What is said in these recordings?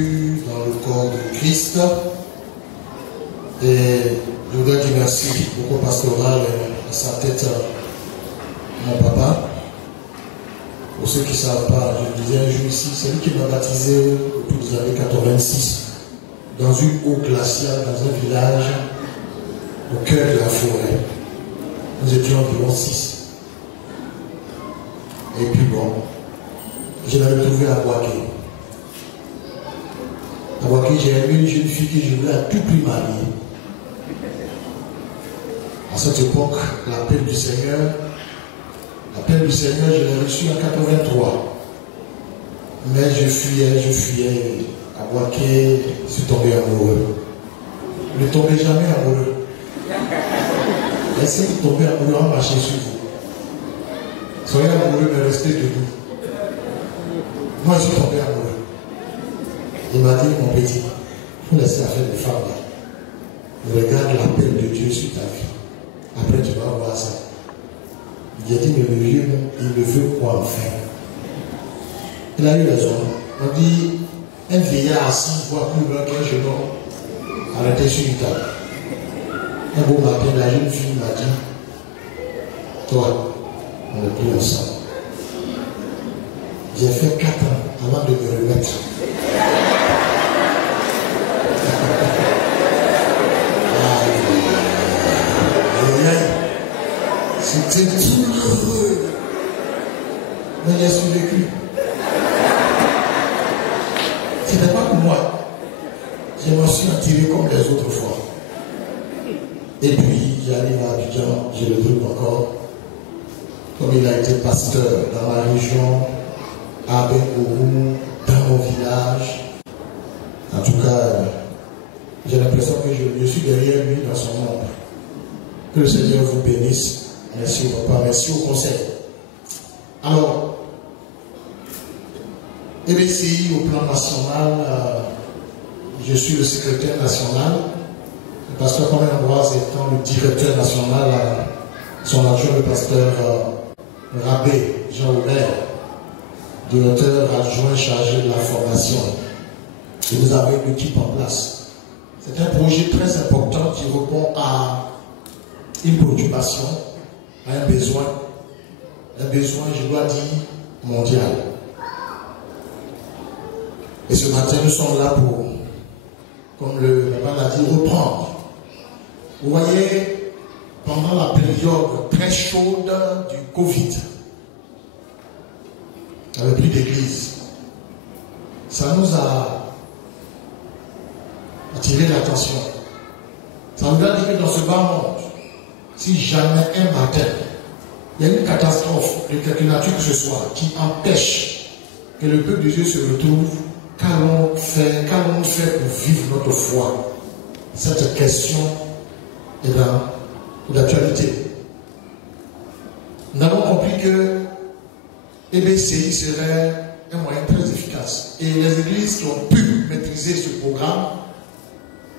inclus dans le corps de Christ. Et je voudrais dire merci au corps pastoral à sa tête, mon papa. Pour ceux qui ne savent pas, je disais un jour ici, c'est lui qui m'a baptisé depuis les années 86, dans une eau glaciale, dans un village au cœur de la forêt. Nous étions environ 6. Et puis bon, je l'avais trouvé à Boaké. À Boaké, j'ai aimé une jeune fille que je voulais à tout prix marier. À cette époque, l'appel du Seigneur, je l'ai reçu en 83. Mais je fuyais. À Boaké, je suis tombé amoureux. Ne tombez jamais amoureux. Essayez de tomber amoureux en marchant sur vous. Soyez amoureux, mais restez debout. Moi, je suis tombé amoureux. Il m'a dit, mon petit, il faut laisser l'affaire des femmes là. Regarde l'appel de Dieu sur ta vie. Après, tu vas voir ça. J'ai dit, mais le vieux, il me veut quoi enfin? Il a eu raison. On dit, un vieillard assis voit plus loin qu'un jeune homme arrêté sur une table. Un beau matin, la jeune fille m'a dit, toi, on est plus ensemble. J'ai fait 4 ans avant de me remettre. C'était douloureux. Mais j'ai survécu. Ce n'était pas pour moi. Je me suis attiré comme les autres fois. Et puis, j'arrive à Abidjan, je le trouve encore. Comme il a été pasteur dans la région, à Bengourou, dans mon village. En tout cas, j'ai l'impression que je suis derrière lui dans son monde. Que le Seigneur vous bénisse. Merci au papa, merci au conseil. Alors, EBCI au plan national, je suis le secrétaire national. Le pasteur Kwame Ambroise étant le directeur national, son adjoint le pasteur Rabé Jean-Aubert, directeur adjoint chargé de la formation. Et vous avez une équipe en place. C'est un projet très important qui répond à une préoccupation, à un besoin, je dois dire, mondial. Et ce matin, nous sommes là pour, comme le papa l'a dit, reprendre. Vous voyez, pendant la période très chaude du Covid, il n'y avait plus d'église. Ça nous a attiré l'attention. Ça nous a dit que dans ce bas monde, si jamais un matin, il y a une catastrophe de quelque nature que ce soit qui empêche que le peuple de Dieu se retrouve, qu'allons-nous faire pour vivre notre foi? Cette question est d'actualité. Nous avons compris que EBCI serait un moyen très efficace. Et les églises qui ont pu maîtriser ce programme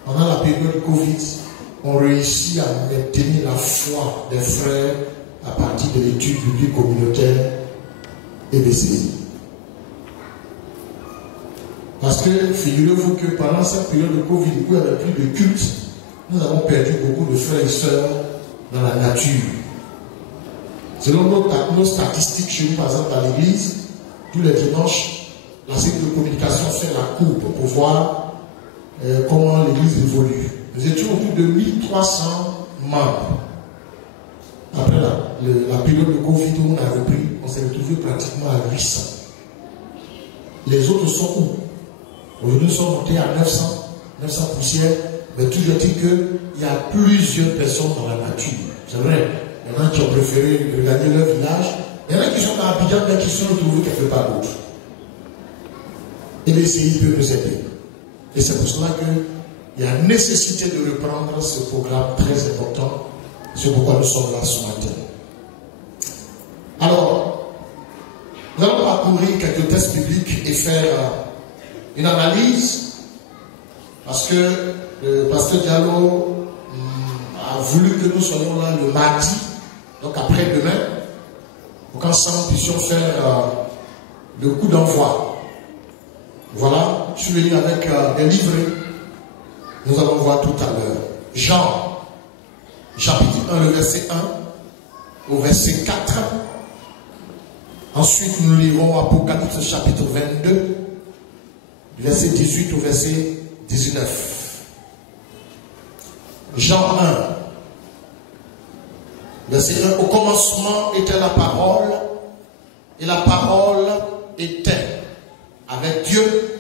pendant la période du Covid ont réussi à maintenir la foi des frères à partir de l'étude biblique communautaire EBCI. Parce que figurez-vous que pendant cette période de Covid, où il n'y avait plus de culte, nous avons perdu beaucoup de frères et sœurs dans la nature. Selon nos statistiques chez nous, par exemple, à l'église, tous les dimanches, la cellule de communication fait la courbe pour voir comment l'église évolue. Nous étions autour de 1300 membres. Après la période de Covid où on a repris, on s'est retrouvé pratiquement à 800. Les autres sont où? Aujourd'hui, nous sommes montés à 900 poussières, mais toujours dit qu'il y a plusieurs personnes dans la nature. C'est vrai, il y en a qui ont préféré regagner leur village, il y en a qui sont dans Abidjan, mais qui sont retrouvés quelque part d'autre. Et l'EBCI peut nous aider. Et c'est pour cela qu'il y a nécessité de reprendre ce programme très important. C'est pourquoi nous sommes là ce matin. Alors, nous allons parcourir quelques textes bibliques et faire une analyse, parce que le pasteur Diallo a voulu que nous soyons là le mardi, donc après-demain, pour qu'ensemble nous puissions faire le coup d'envoi. Voilà, je vais lire avec des livrets. Nous allons voir tout à l'heure. Jean, chapitre 1, le verset 1 au verset 4. Ensuite, nous lirons Apocalypse chapitre 22, verset 18 au verset 19. Jean 1, verset 1. Au commencement était la parole, et la parole était avec Dieu,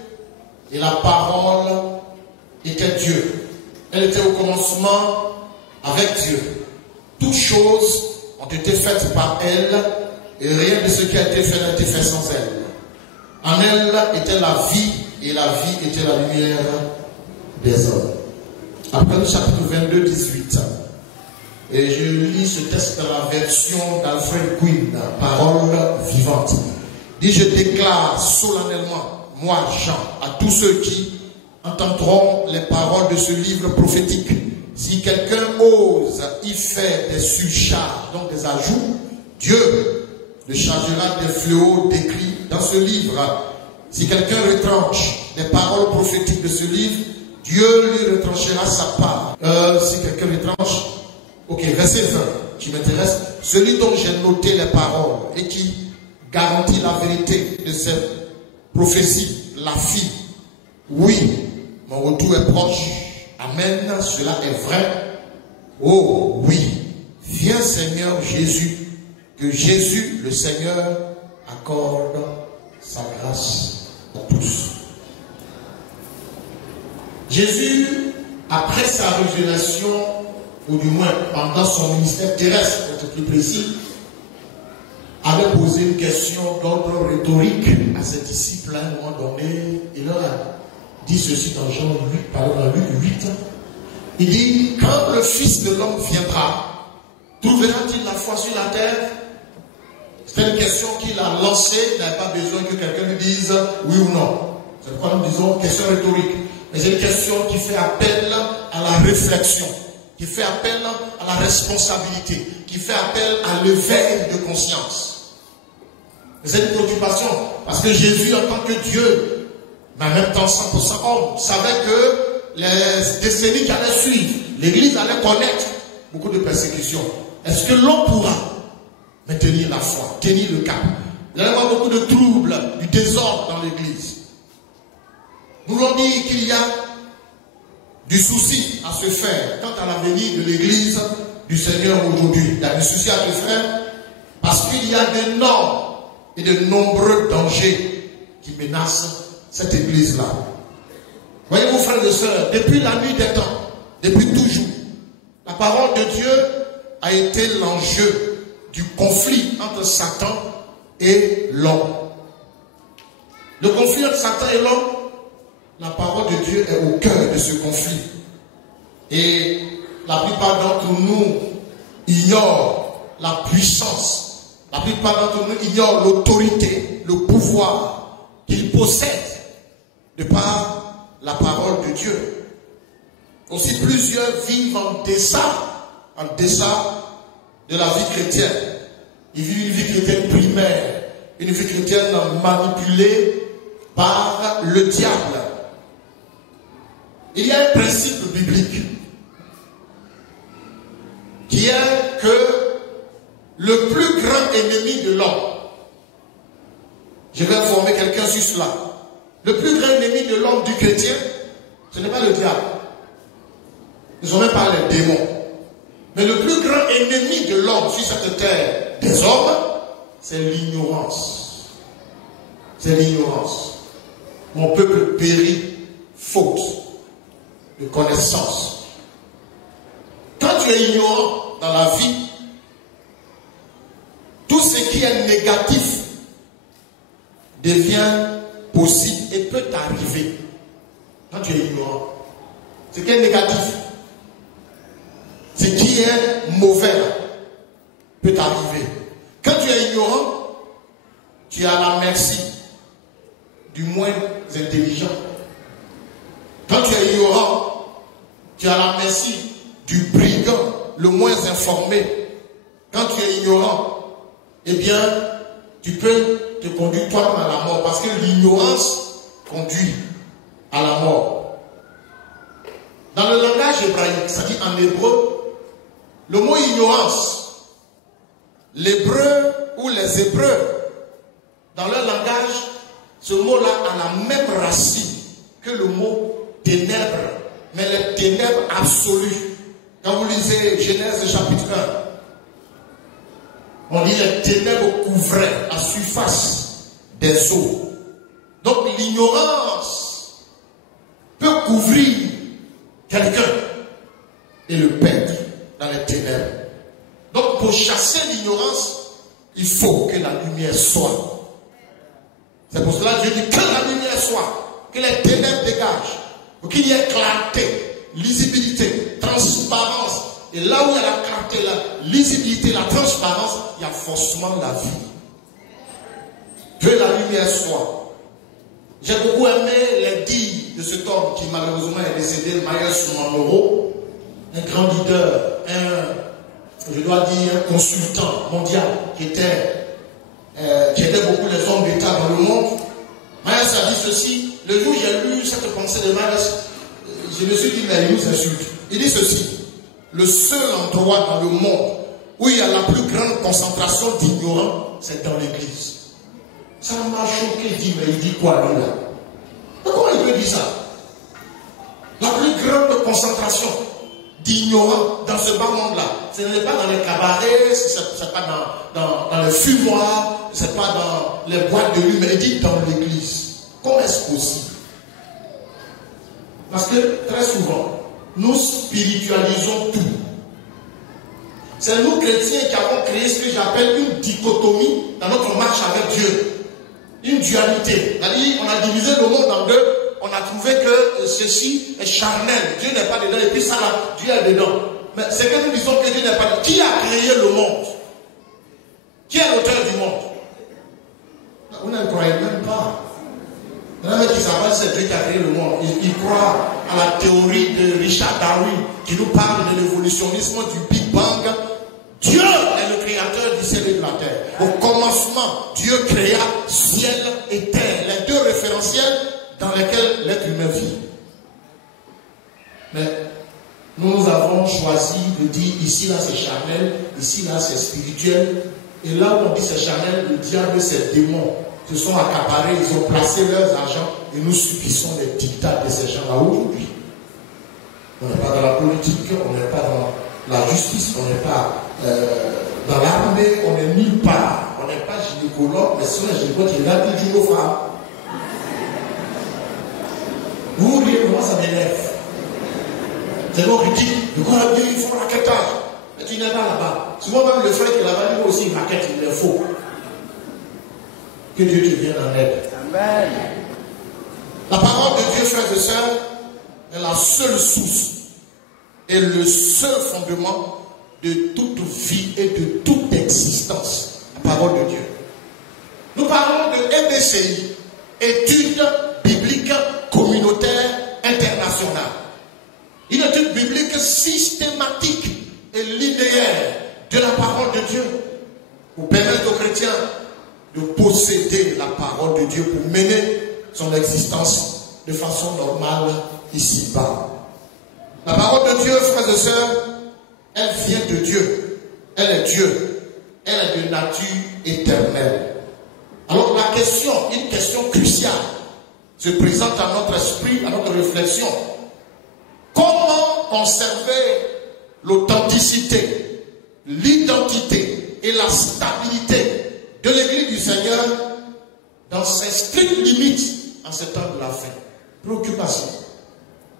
et la parole était Dieu. Elle était au commencement avec Dieu. Toutes choses ont été faites par elle, et rien de ce qui a été fait n'a été fait sans elle. En elle était la vie, et la vie était la lumière des hommes. Apocalypse chapitre 22, 18. Et je lis ce texte dans la version d'Alfred Quinn, parole vivante. Dit, je déclare solennellement, moi Jean, à tous ceux qui entendront les paroles de ce livre prophétique. Si quelqu'un ose y faire des surcharges, donc des ajouts, Dieu le chargera des fléaux décrits dans ce livre. Si quelqu'un retranche les paroles prophétiques de ce livre, Dieu lui retranchera sa part. Si quelqu'un retranche, ok, verset 20, qui m'intéresse. Celui dont j'ai noté les paroles et qui garantit la vérité de cette prophétie, la fit. Oui, mon retour est proche. Amen, cela est vrai. Oh oui, viens Seigneur Jésus, que Jésus le Seigneur accorde sa grâce à tous. Jésus, après sa révélation, ou du moins pendant son ministère terrestre, pour être plus précis, avait posé une question d'ordre rhétorique à ses disciples à un moment donné. Il leur a dit ceci dans Jean 8, dans Luc 8. Il dit, quand le Fils de l'homme viendra, trouvera-t-il la foi sur la terre? C'est une question qu'il a lancée. Il n'avait pas besoin que quelqu'un lui dise oui ou non. C'est pourquoi nous disons question rhétorique. Mais c'est une question qui fait appel à la réflexion, qui fait appel à la responsabilité, qui fait appel à l'éveil de conscience. C'est une préoccupation, parce que Jésus, en tant que Dieu, mais en même temps 100% homme, savait que les décennies qui allaient suivre, l'Église allait connaître beaucoup de persécutions. Est-ce que l'on pourra maintenir la foi, tenir le cap? Il y allait y avoir beaucoup de troubles, du désordre dans l'Église. Nous l'on dit qu'il y a du souci à se faire quant à l'avenir de l'Église du Seigneur aujourd'hui. Il y a du souci à se faire parce qu'il y a d'énormes et de nombreux dangers qui menacent cette Église-là. Voyez-vous, frères et sœurs, depuis la nuit des temps, depuis toujours, la parole de Dieu a été l'enjeu du conflit entre Satan et l'homme. Le conflit entre Satan et l'homme, la parole de Dieu est au cœur de ce conflit. Et la plupart d'entre nous ignorent la puissance. La plupart d'entre nous ignorent l'autorité, le pouvoir qu'il possède de par la parole de Dieu. Aussi, plusieurs vivent en deçà de la vie chrétienne. Ils vivent une vie chrétienne primaire, une vie chrétienne manipulée par le diable. Il y a un principe biblique qui est que le plus grand ennemi de l'homme, je vais informer quelqu'un sur cela, le plus grand ennemi de l'homme, du chrétien, ce n'est pas le diable. Ils ne sont même pas les démons. Mais le plus grand ennemi de l'homme sur cette terre, des hommes, c'est l'ignorance. C'est l'ignorance. Mon peuple périt faute de connaissance. Quand tu es ignorant dans la vie, tout ce qui est négatif devient possible et peut t'arriver. Quand tu es ignorant, ce qui est négatif, ce qui est mauvais peut t'arriver. Quand tu es ignorant, tu es à la merci du moins intelligent. Quand tu es ignorant, tu es à la merci du brigand le moins informé. Quand tu es ignorant, eh bien, tu peux te conduire toi-même à la mort, parce que l'ignorance conduit à la mort. Dans le langage hébraïque, c'est-à-dire en hébreu, le mot ignorance, l'hébreu ou les hébreux, dans leur langage, ce mot-là a la même racine que le mot ténèbres, mais les ténèbres absolues. Quand vous lisez Genèse chapitre 1, on dit les ténèbres couvraient la surface des eaux. Donc l'ignorance peut couvrir quelqu'un et le perdre dans les ténèbres. Donc pour chasser l'ignorance, il faut que la lumière soit. C'est pour cela que Dieu dit que la lumière soit, que les ténèbres dégagent, pour qu'il y ait clarté, lisibilité, transparence. Et là où il y a la clarté, la lisibilité, la transparence, il y a forcément la vie. Que la lumière soit. J'ai beaucoup aimé les dires de cet homme qui malheureusement est décédé, Myles Munroe, un grand leader, je dois dire un consultant mondial qui aidait beaucoup les hommes d'État dans le monde. Myles a dit ceci. Le jour où j'ai lu cette pensée de Myles, je me suis dit, mais il nous insulte. Il dit ceci: le seul endroit dans le monde où il y a la plus grande concentration d'ignorants, c'est dans l'église. Ça m'a choqué. Mais il dit quoi lui là? Comment il peut dire ça? La plus grande concentration d'ignorants dans ce bas monde-là, ce n'est pas dans les cabarets, ce n'est pas dans les fumoirs, ce n'est pas dans les boîtes de nuit, mais il dit dans l'église. Comment est-ce possible? Parce que très souvent, nous spiritualisons tout. C'est nous chrétiens qui avons créé ce que j'appelle une dichotomie dans notre marche avec Dieu. Une dualité. C'est-à-dire, on a divisé le monde en deux. On a trouvé que ceci est charnel. Dieu n'est pas dedans. Et puis ça, là, Dieu est dedans. Mais c'est que nous disons que Dieu n'est pas dedans. Qui a créé le monde? Qui est l'auteur du monde? Vous ne croyez même pas. Il y en a qui savent que c'est Dieu qui a créé le monde. Ils croient à la théorie de Richard Darwin qui nous parle de l'évolutionnisme du Big Bang. Dieu est le créateur du ciel et de la terre. Au commencement, Dieu créa ciel et terre. Les deux référentiels dans lesquels l'être humain vit. Mais nous avons choisi de dire ici là c'est charnel, ici là c'est spirituel. Et là où on dit c'est charnel, le diable et ses démons se sont accaparés, ils ont placé leurs argent et nous subissons les dictats de ces gens-là aujourd'hui. On n'est pas dans la politique, on n'est pas dans la justice, on n'est pas dans l'armée, on n'est nulle part. On n'est pas gynécologue, mais si on est gynécologue, il regarde toujours nos femmes. Vous voyez comment ça m'énerve. C'est donc ridicule. De quoi Dieu, ils font raquettage. Mais tu n'es pas là-bas. Souvent même le frère qui est là-bas, lui aussi il raquette, il est faux. Que Dieu te vienne en aide. Amen. La parole de Dieu, frères et sœurs, est la seule source et le seul fondement de toute vie et de toute existence. La parole de Dieu. Nous parlons de EBCI, études bibliques communautaires internationales. Une étude biblique systématique et linéaire de la parole de Dieu pour permettre aux chrétiens de posséder la parole de Dieu pour mener son existence de façon normale ici-bas. La parole de Dieu, frères et sœurs, elle vient de Dieu. Elle est Dieu. Elle est de nature éternelle. Alors la question, une question cruciale, se présente à notre esprit, à notre réflexion. Comment conserver l'authenticité, l'identité et la stabilité de l'Église du Seigneur dans ses strictes limites en ce temps de la fin? Préoccupation.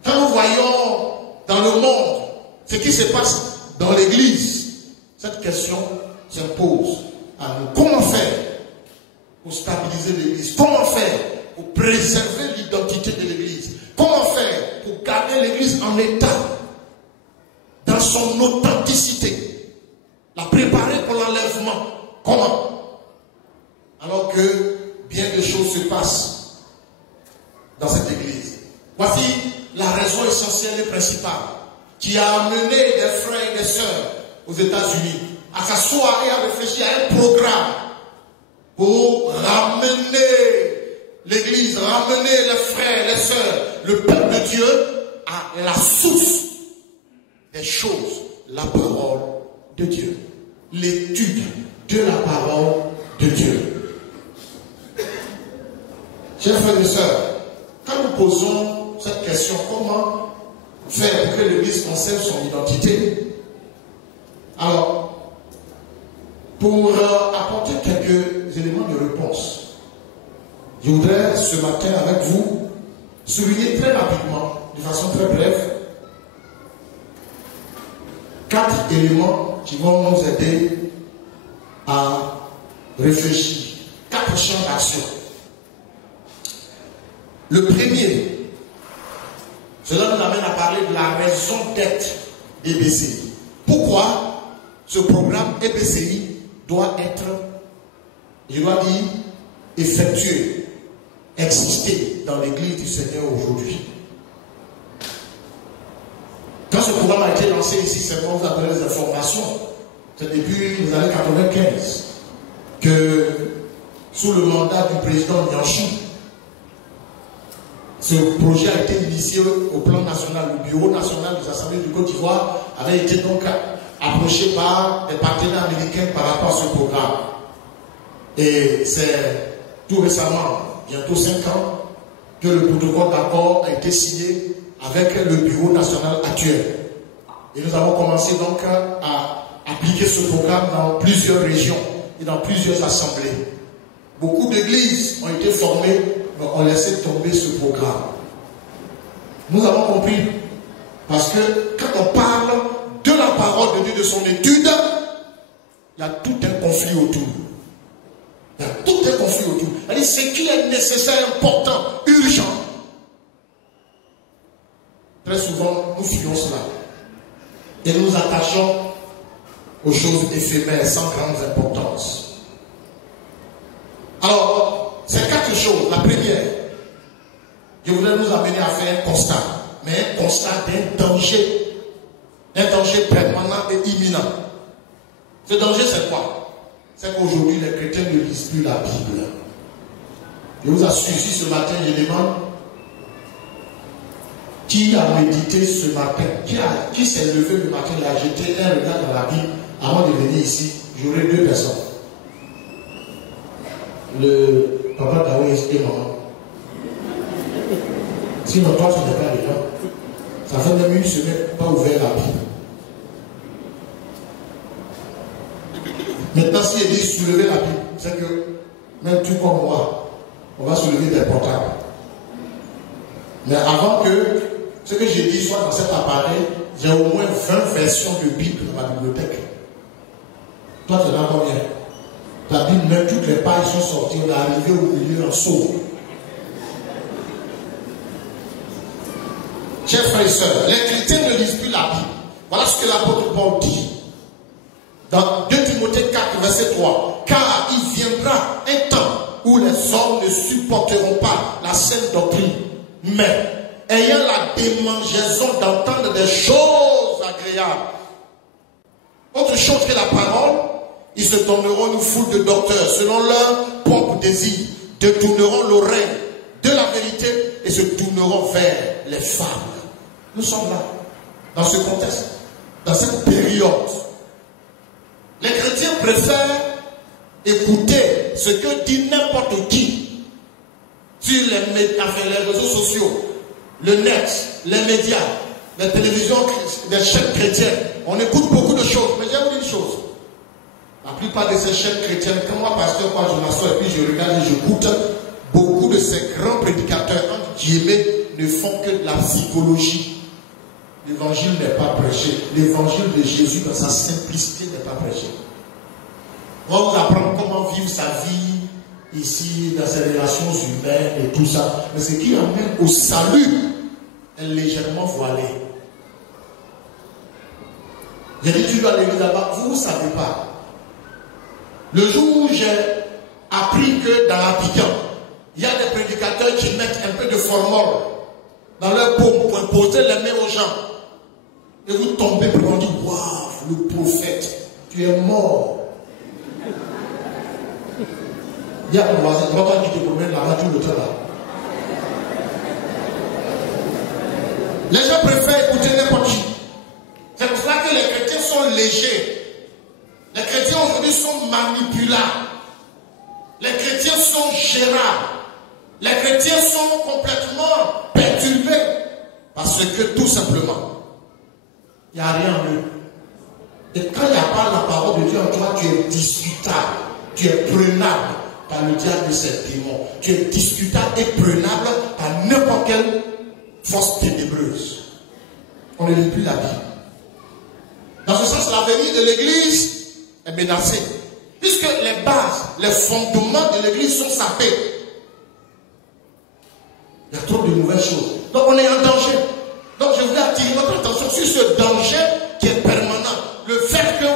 Quand nous voyons dans le monde ce qui se passe dans l'Église, cette question s'impose à nous. Comment faire pour stabiliser l'Église? Comment faire pour préserver l'identité de l'Église? Comment faire pour garder l'Église en état, dans son authenticité, la préparer pour l'enlèvement? Comment? Alors que bien des choses se passent dans cette Église. Voici la raison essentielle et principale qui a amené des frères et des sœurs aux États-Unis à s'asseoir et à réfléchir à un programme pour ramener l'Église, ramener les frères, les sœurs, le peuple de Dieu à la source des choses, la parole de Dieu. L'étude de la parole de Dieu. Chers frères et sœurs, quand nous posons cette question, comment faire pour que l'Église conserve son identité? Alors, pour apporter quelques éléments de réponse, je voudrais ce matin avec vous souligner très rapidement, de façon très brève, 4 éléments qui vont nous aider à réfléchir. 4 champs d'action. Le premier, cela nous amène à parler de la raison d'être d'EBCI. Pourquoi ce programme EBCI doit être, je dois dire, effectué, exister dans l'Église du Seigneur aujourd'hui. Quand ce programme a été lancé ici, c'est pour vous donner les informations. C'est depuis les années 95 que, sous le mandat du président Nianchou, ce projet a été initié au plan national. Le Bureau national des Assemblées du Côte d'Ivoire avait été donc approché par des partenaires américains par rapport à ce programme. Et c'est tout récemment, bientôt 5 ans, que le protocole d'accord a été signé avec le Bureau national actuel. Et nous avons commencé donc à appliquer ce programme dans plusieurs régions et dans plusieurs assemblées. Beaucoup d'églises ont été formées, mais ont laissé tomber ce programme. Nous avons compris, parce que quand on parle de la parole de Dieu, de son étude, il y a tout un conflit autour. Il y a tout un conflit autour. C'est-à-dire ce qui est nécessaire, important, urgent. Très souvent, nous fuyons cela. Et nous nous attachons aux choses éphémères, sans grande importance. Alors, c'est 4 choses. La première, je voudrais nous amener à faire un constat. Mais un constat d'un danger. Un danger permanent et imminent. Ce danger, c'est quoi? C'est qu'aujourd'hui, les chrétiens ne lisent plus la Bible. Je vous assure, si ce matin, je demande qui a médité ce matin, qui s'est levé le matin et a jeté un regard dans la Bible avant de venir ici, j'aurai 2 personnes. Le papa Daoui et maman. Sinon, toi, tu n'es pas dedans. Ça fait même une semaine pas ouvert la Bible. Maintenant, si il dit soulever la Bible, c'est que même tu comme moi, on va soulever des portables. Mais avant que ce que j'ai dit soit dans cet appareil, j'ai au moins 20 versions de Bible dans ma bibliothèque. Toi, tu en as combien? Ta Bible, même toutes les pages sont sorties, on est arrivé au milieu en saut. Chers frères et sœurs, les chrétiens ne lisent plus la Bible. Voilà ce que l'apôtre Paul dit. Dans 2 Timothée 4, verset 3. Car il viendra un temps où les hommes ne supporteront pas la saine doctrine, mais ayant la démangeaison d'entendre des choses agréables. Autre chose que la parole, ils se tourneront une foule de docteurs selon leur propre désir, détourneront l'oreille de la vérité et se tourneront vers les fables. Nous sommes là, dans ce contexte, dans cette période. Les chrétiens préfèrent écouter ce que dit n'importe qui sur les réseaux sociaux, le net, les médias, les télévisions, les chaînes chrétiennes. On écoute beaucoup de choses, mais j'ai vous dire une chose. La plupart de ces chaînes chrétiennes, quand moi, pasteur, quand je m'assois et puis je regarde et j'écoute, beaucoup de ces grands prédicateurs, entre guillemets, ne font que de la psychologie. L'évangile n'est pas prêché. L'évangile de Jésus, dans sa simplicité, n'est pas prêché. On va vous apprendre comment vivre sa vie ici, dans ses relations humaines et tout ça. Mais ce qui amène au salut est légèrement voilé. J'ai dit, tu dois aller là-bas. Vous ne savez pas. Le jour où j'ai appris que dans l'Abidjan, il y a des prédicateurs qui mettent un peu de formol dans leur paume pour imposer les mains aux gens. Et vous tombez pour on dit, waouh, le prophète, tu es mort. Il y a un voisin, qui te promène là-bas tout le temps là. Les gens préfèrent écouter n'importe qui. C'est pour cela que les chrétiens sont légers. Les chrétiens aujourd'hui sont manipulables. Les chrétiens sont gérables. Les chrétiens sont complètement perturbés. Parce que tout simplement, il n'y a rien en eux. Et quand il n'y a pas la parole de Dieu en toi, tu es discutable. Tu es prenable par le diable de ses démons. Tu es discutable et prenable par n'importe quelle force ténébreuse. On ne lit plus la Bible. Dans ce sens, l'avenir de l'Église est menacé. Puisque les bases, les fondements de l'Église sont sapés. Il y a trop de nouvelles choses. Donc on est en danger. Donc je voulais attirer votre attention sur ce danger qui est permanent. Le fait que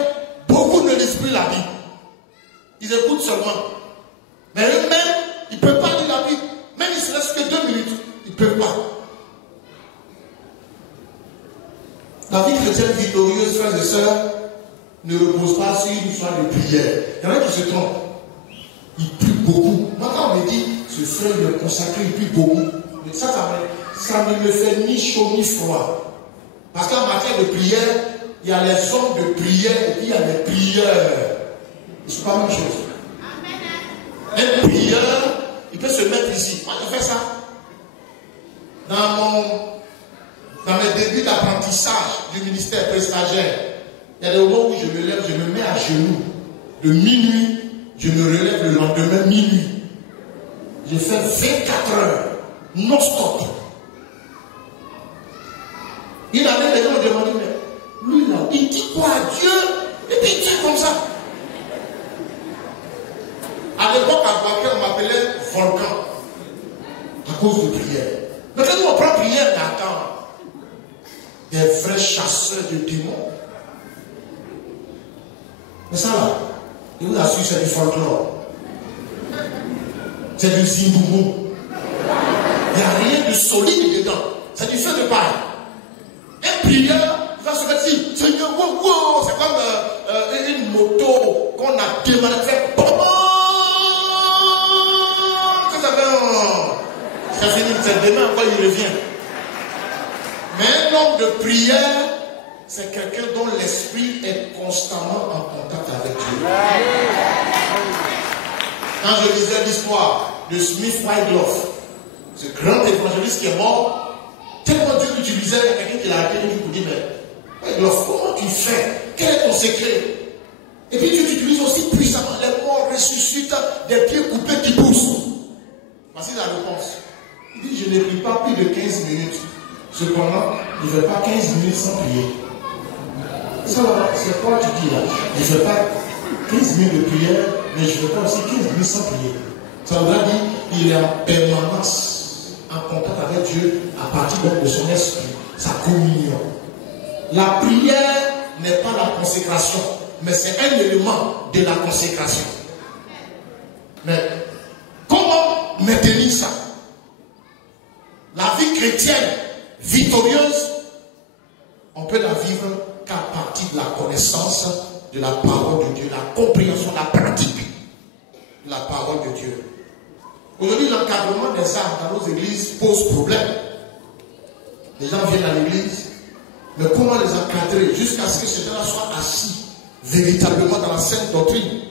beaucoup ne lisent plus la Bible. Ils écoutent seulement. Mais eux-mêmes, ils ne peuvent pas lire la Bible. Même il ne reste que 2 minutes. Ils ne peuvent pas. La vie chrétienne victorieuse, frères et sœurs, ne repose pas sur une histoire de prière. Il y en a qui se trompent. Ils prient beaucoup. Moi, quand on me dit, ce frère il est consacré, il prie beaucoup. Mais ça ne me fait ni chaud ni froid. Parce qu'en matière de prière, il y a les hommes de prière et puis il y a les prieurs. Ce n'est pas la même chose. Un prieur, il peut se mettre ici. Moi, je fais ça. Dans mes débuts d'apprentissage du ministère prestataire, il y a des moments où je me lève, je me mets à genoux. De minuit, je me relève le lendemain minuit. J'ai fait 24 heures, non-stop. Une année, les gens me demandaient, mais lui là, il dit quoi à Dieu? Et puis il dit comme ça. À l'époque, à Bakel, on m'appelait volcan. À cause de prière. Mais quand on prend prière, mais attends. Des vrais chasseurs de démons. Mais ça là, je vous assure, c'est du folklore. C'est du zimboumou. Il n'y a rien de solide dedans. C'est du feu de paille. Un prieur, il va se mettre ici. Seigneur, wow, wow. C'est comme une moto qu'on a démarré. Fait c'est fini, c'est demain encore il revient. Mais un homme de prière, c'est quelqu'un dont l'esprit est constamment en contact avec Dieu. Quand je lisais l'histoire de Smith Wycliffe, ce grand évangéliste qui est mort, tellement Dieu l'utilisait, il y a quelqu'un qui l'a appelé pour dire, mais Wycliffe, comment tu fais? Quel est ton secret? Et puis tu utilises aussi puissamment les morts ressuscitent, des pieds coupés qui poussent. Voici la réponse. Il dit, je ne prie pas plus de 15 minutes. Cependant, je ne fais pas 15 minutes sans prier. Ça, c'est quoi tu dis là? Je ne fais pas 15 minutes de prière, mais je ne fais pas aussi 15 minutes sans prier. Ça voudrait dire qu'il est en permanence en contact avec Dieu à partir de son esprit, sa communion. La prière n'est pas la consécration, mais c'est un élément de la consécration. Mais comment maintenir ça? La vie chrétienne victorieuse, on peut la vivre qu'à partir de la connaissance de la parole de Dieu, la compréhension, la pratique de la parole de Dieu. Aujourd'hui, l'encadrement des armes dans nos églises pose problème. Les gens viennent à l'église, mais comment les encadrer jusqu'à ce que ces gens-là soient assis véritablement dans la sainte doctrine?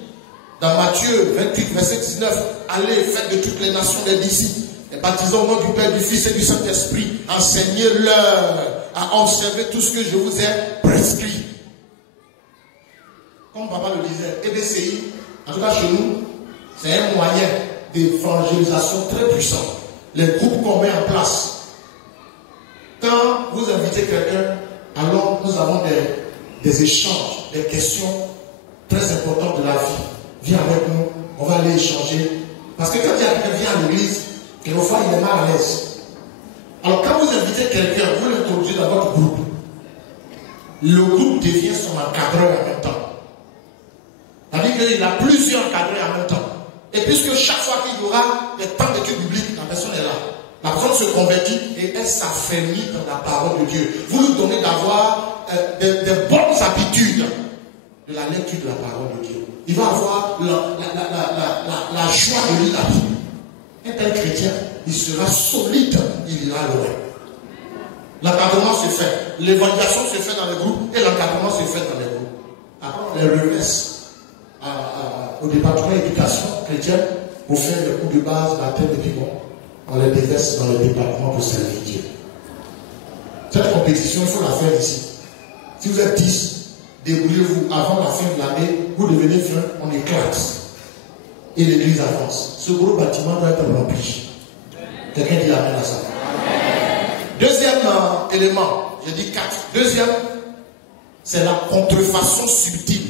Dans Matthieu 28, verset 19, allez, faites de toutes les nations des disciples, et baptisons au nom du Père, du Fils et du Saint-Esprit, enseignez-leur à observer tout ce que je vous ai prescrit. Comme papa le disait, EBCI, en tout cas chez nous, c'est un moyen d'évangélisation très puissant. Les groupes qu'on met en place. Quand vous invitez quelqu'un, alors nous avons des échanges, des questions très importantes de la vie. Viens avec nous, on va aller échanger. Parce que quand quelqu'un vient à l'église, quelquefois il est mal à l'aise. Alors quand vous invitez quelqu'un, vous l'introduisez dans votre groupe. Le groupe devient son encadreur en même temps. C'est-à-dire qu'il a plusieurs encadreurs en même temps. Et puisque chaque fois qu'il y aura des temps d'études bibliques, la personne est là. La personne se convertit et elle s'affermit dans la parole de Dieu. Vous lui donnez d'avoir des bonnes habitudes. de la lecture de la parole de Dieu. Il va avoir la joie de lire la Bible. Un tel chrétien, il sera solide, il ira loin. L'encadrement se fait, l'évaluation se fait dans les groupes et l'encadrement se fait dans les groupes. Après, on les reverse au département d'éducation chrétienne pour faire les cours de base, baptême et puis bon, on les déverse dans le département pour servir Dieu. Cette compétition, il faut la faire ici. Si vous êtes 10, débrouillez-vous avant la fin de l'année, vous devenez fin, on éclate. Et l'église avance. Ce gros bâtiment doit être rempli. Quelqu'un dit amen à ça. Deuxième élément, j'ai dit 4. Deuxième, c'est la contrefaçon subtile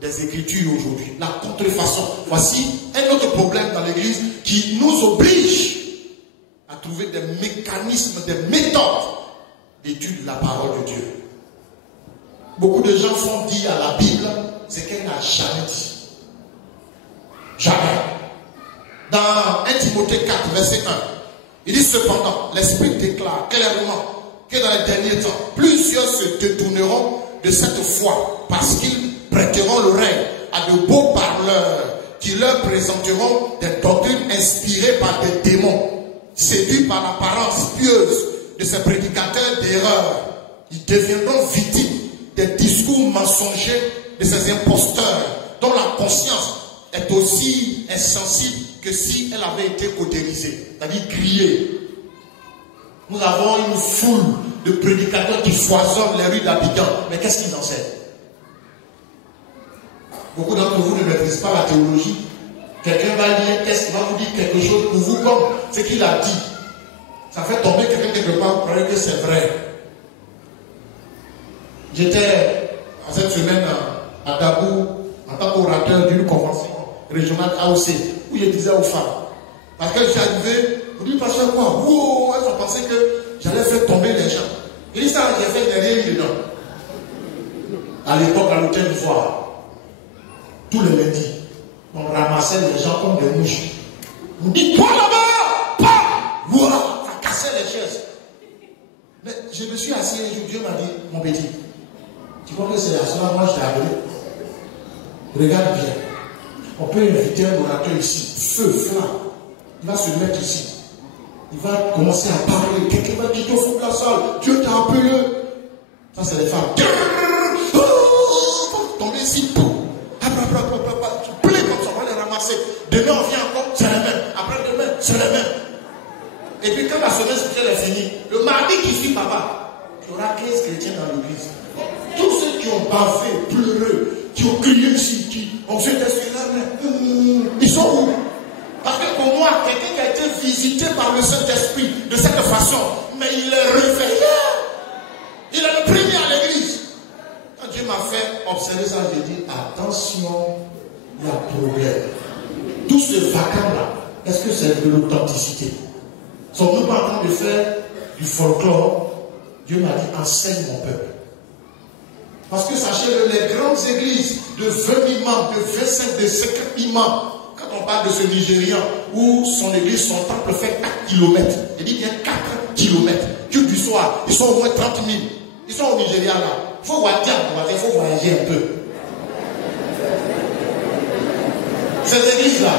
des Écritures aujourd'hui. La contrefaçon. Voici un autre problème dans l'église qui nous oblige à trouver des mécanismes, des méthodes d'étude de la parole de Dieu. Beaucoup de gens font dire à la Bible ce qu'elle n'a jamais dit. Jamais. Dans 1 Timothée 4, verset 1, il dit cependant, l'Esprit déclare clairement que dans les derniers temps, plusieurs se détourneront de cette foi parce qu'ils prêteront l'oreille à de beaux parleurs qui leur présenteront des doctrines inspirées par des démons, séduits par l'apparence pieuse de ces prédicateurs d'erreur. Ils deviendront victimes des discours mensongers de ces imposteurs dont la conscience est aussi insensible que si elle avait été cautérisée, c'est-à-dire grillée. Nous avons une foule de prédicateurs qui foisonnent les rues d'Abidjan, mais qu'est-ce qu'ils enseignent? Beaucoup d'entre vous ne maîtrisent pas la théologie. Quelqu'un va lire un texte, va vous dire quelque chose pour vous comme ce qu'il a dit. Ça fait tomber quelqu'un quelque part, vous croyez que c'est vrai. J'étais cette semaine à Dabou en tant qu'orateur d'une convention régionale AOC où je disais aux femmes, parce que j'ai arrivé, vous dites pasteur quoi? Wow, elles ont pensé que j'allais faire tomber les gens. Et dit ça, j'ai fait derrière dedans. À l'époque, à l'hôtel d'Ivoire, tous les lundis, on ramassait les gens comme des mouches. On dit toi là-bas, pas, voilà, ça cassait les chaises. Mais je me suis assis et Dieu m'a dit, mon petit, tu vois que c'est à cela, moi je t'ai appelé. Regarde bien. On peut inviter un orateur ici, feu, flamme. Il va se mettre ici. Il va commencer à parler. Quelqu'un va dire au fond de la salle, Dieu t'a appelé. Ça, c'est les femmes. Tomber ici, tout. Tu plais comme ça, on va les ramasser. Demain, on vient encore, c'est les mêmes. Après-demain, c'est les mêmes. Et puis, quand la semaine spirituelle est finie, le mardi qui suit, papa, il y aura 15 chrétiens dans l'église. Tous ceux qui ont bavé, pleuré, qui ont crié ici, qui ont fait des larmes, ils sont où? Parce que pour moi, quelqu'un qui a été visité par le Saint-Esprit de cette façon, mais il est réveillé. Il est le premier à l'église. Quand Dieu m'a fait observer ça, j'ai dit, attention, il y a problème. Tout ce vacarme-là, est-ce que c'est de l'authenticité? Sommes-nous pas en train de faire du folklore? Dieu m'a dit, enseigne mon peuple. Parce que sachez-le, les grandes églises de 20 000 membres, de 25, de 50 000 membres, quand on parle de ce Nigérian où son église, son temple fait 4 km, il dit bien 4 km, Dieu du soir, ils sont au moins 30 000. Ils sont au Nigeria là. Il faut voyager un peu. Ces églises-là,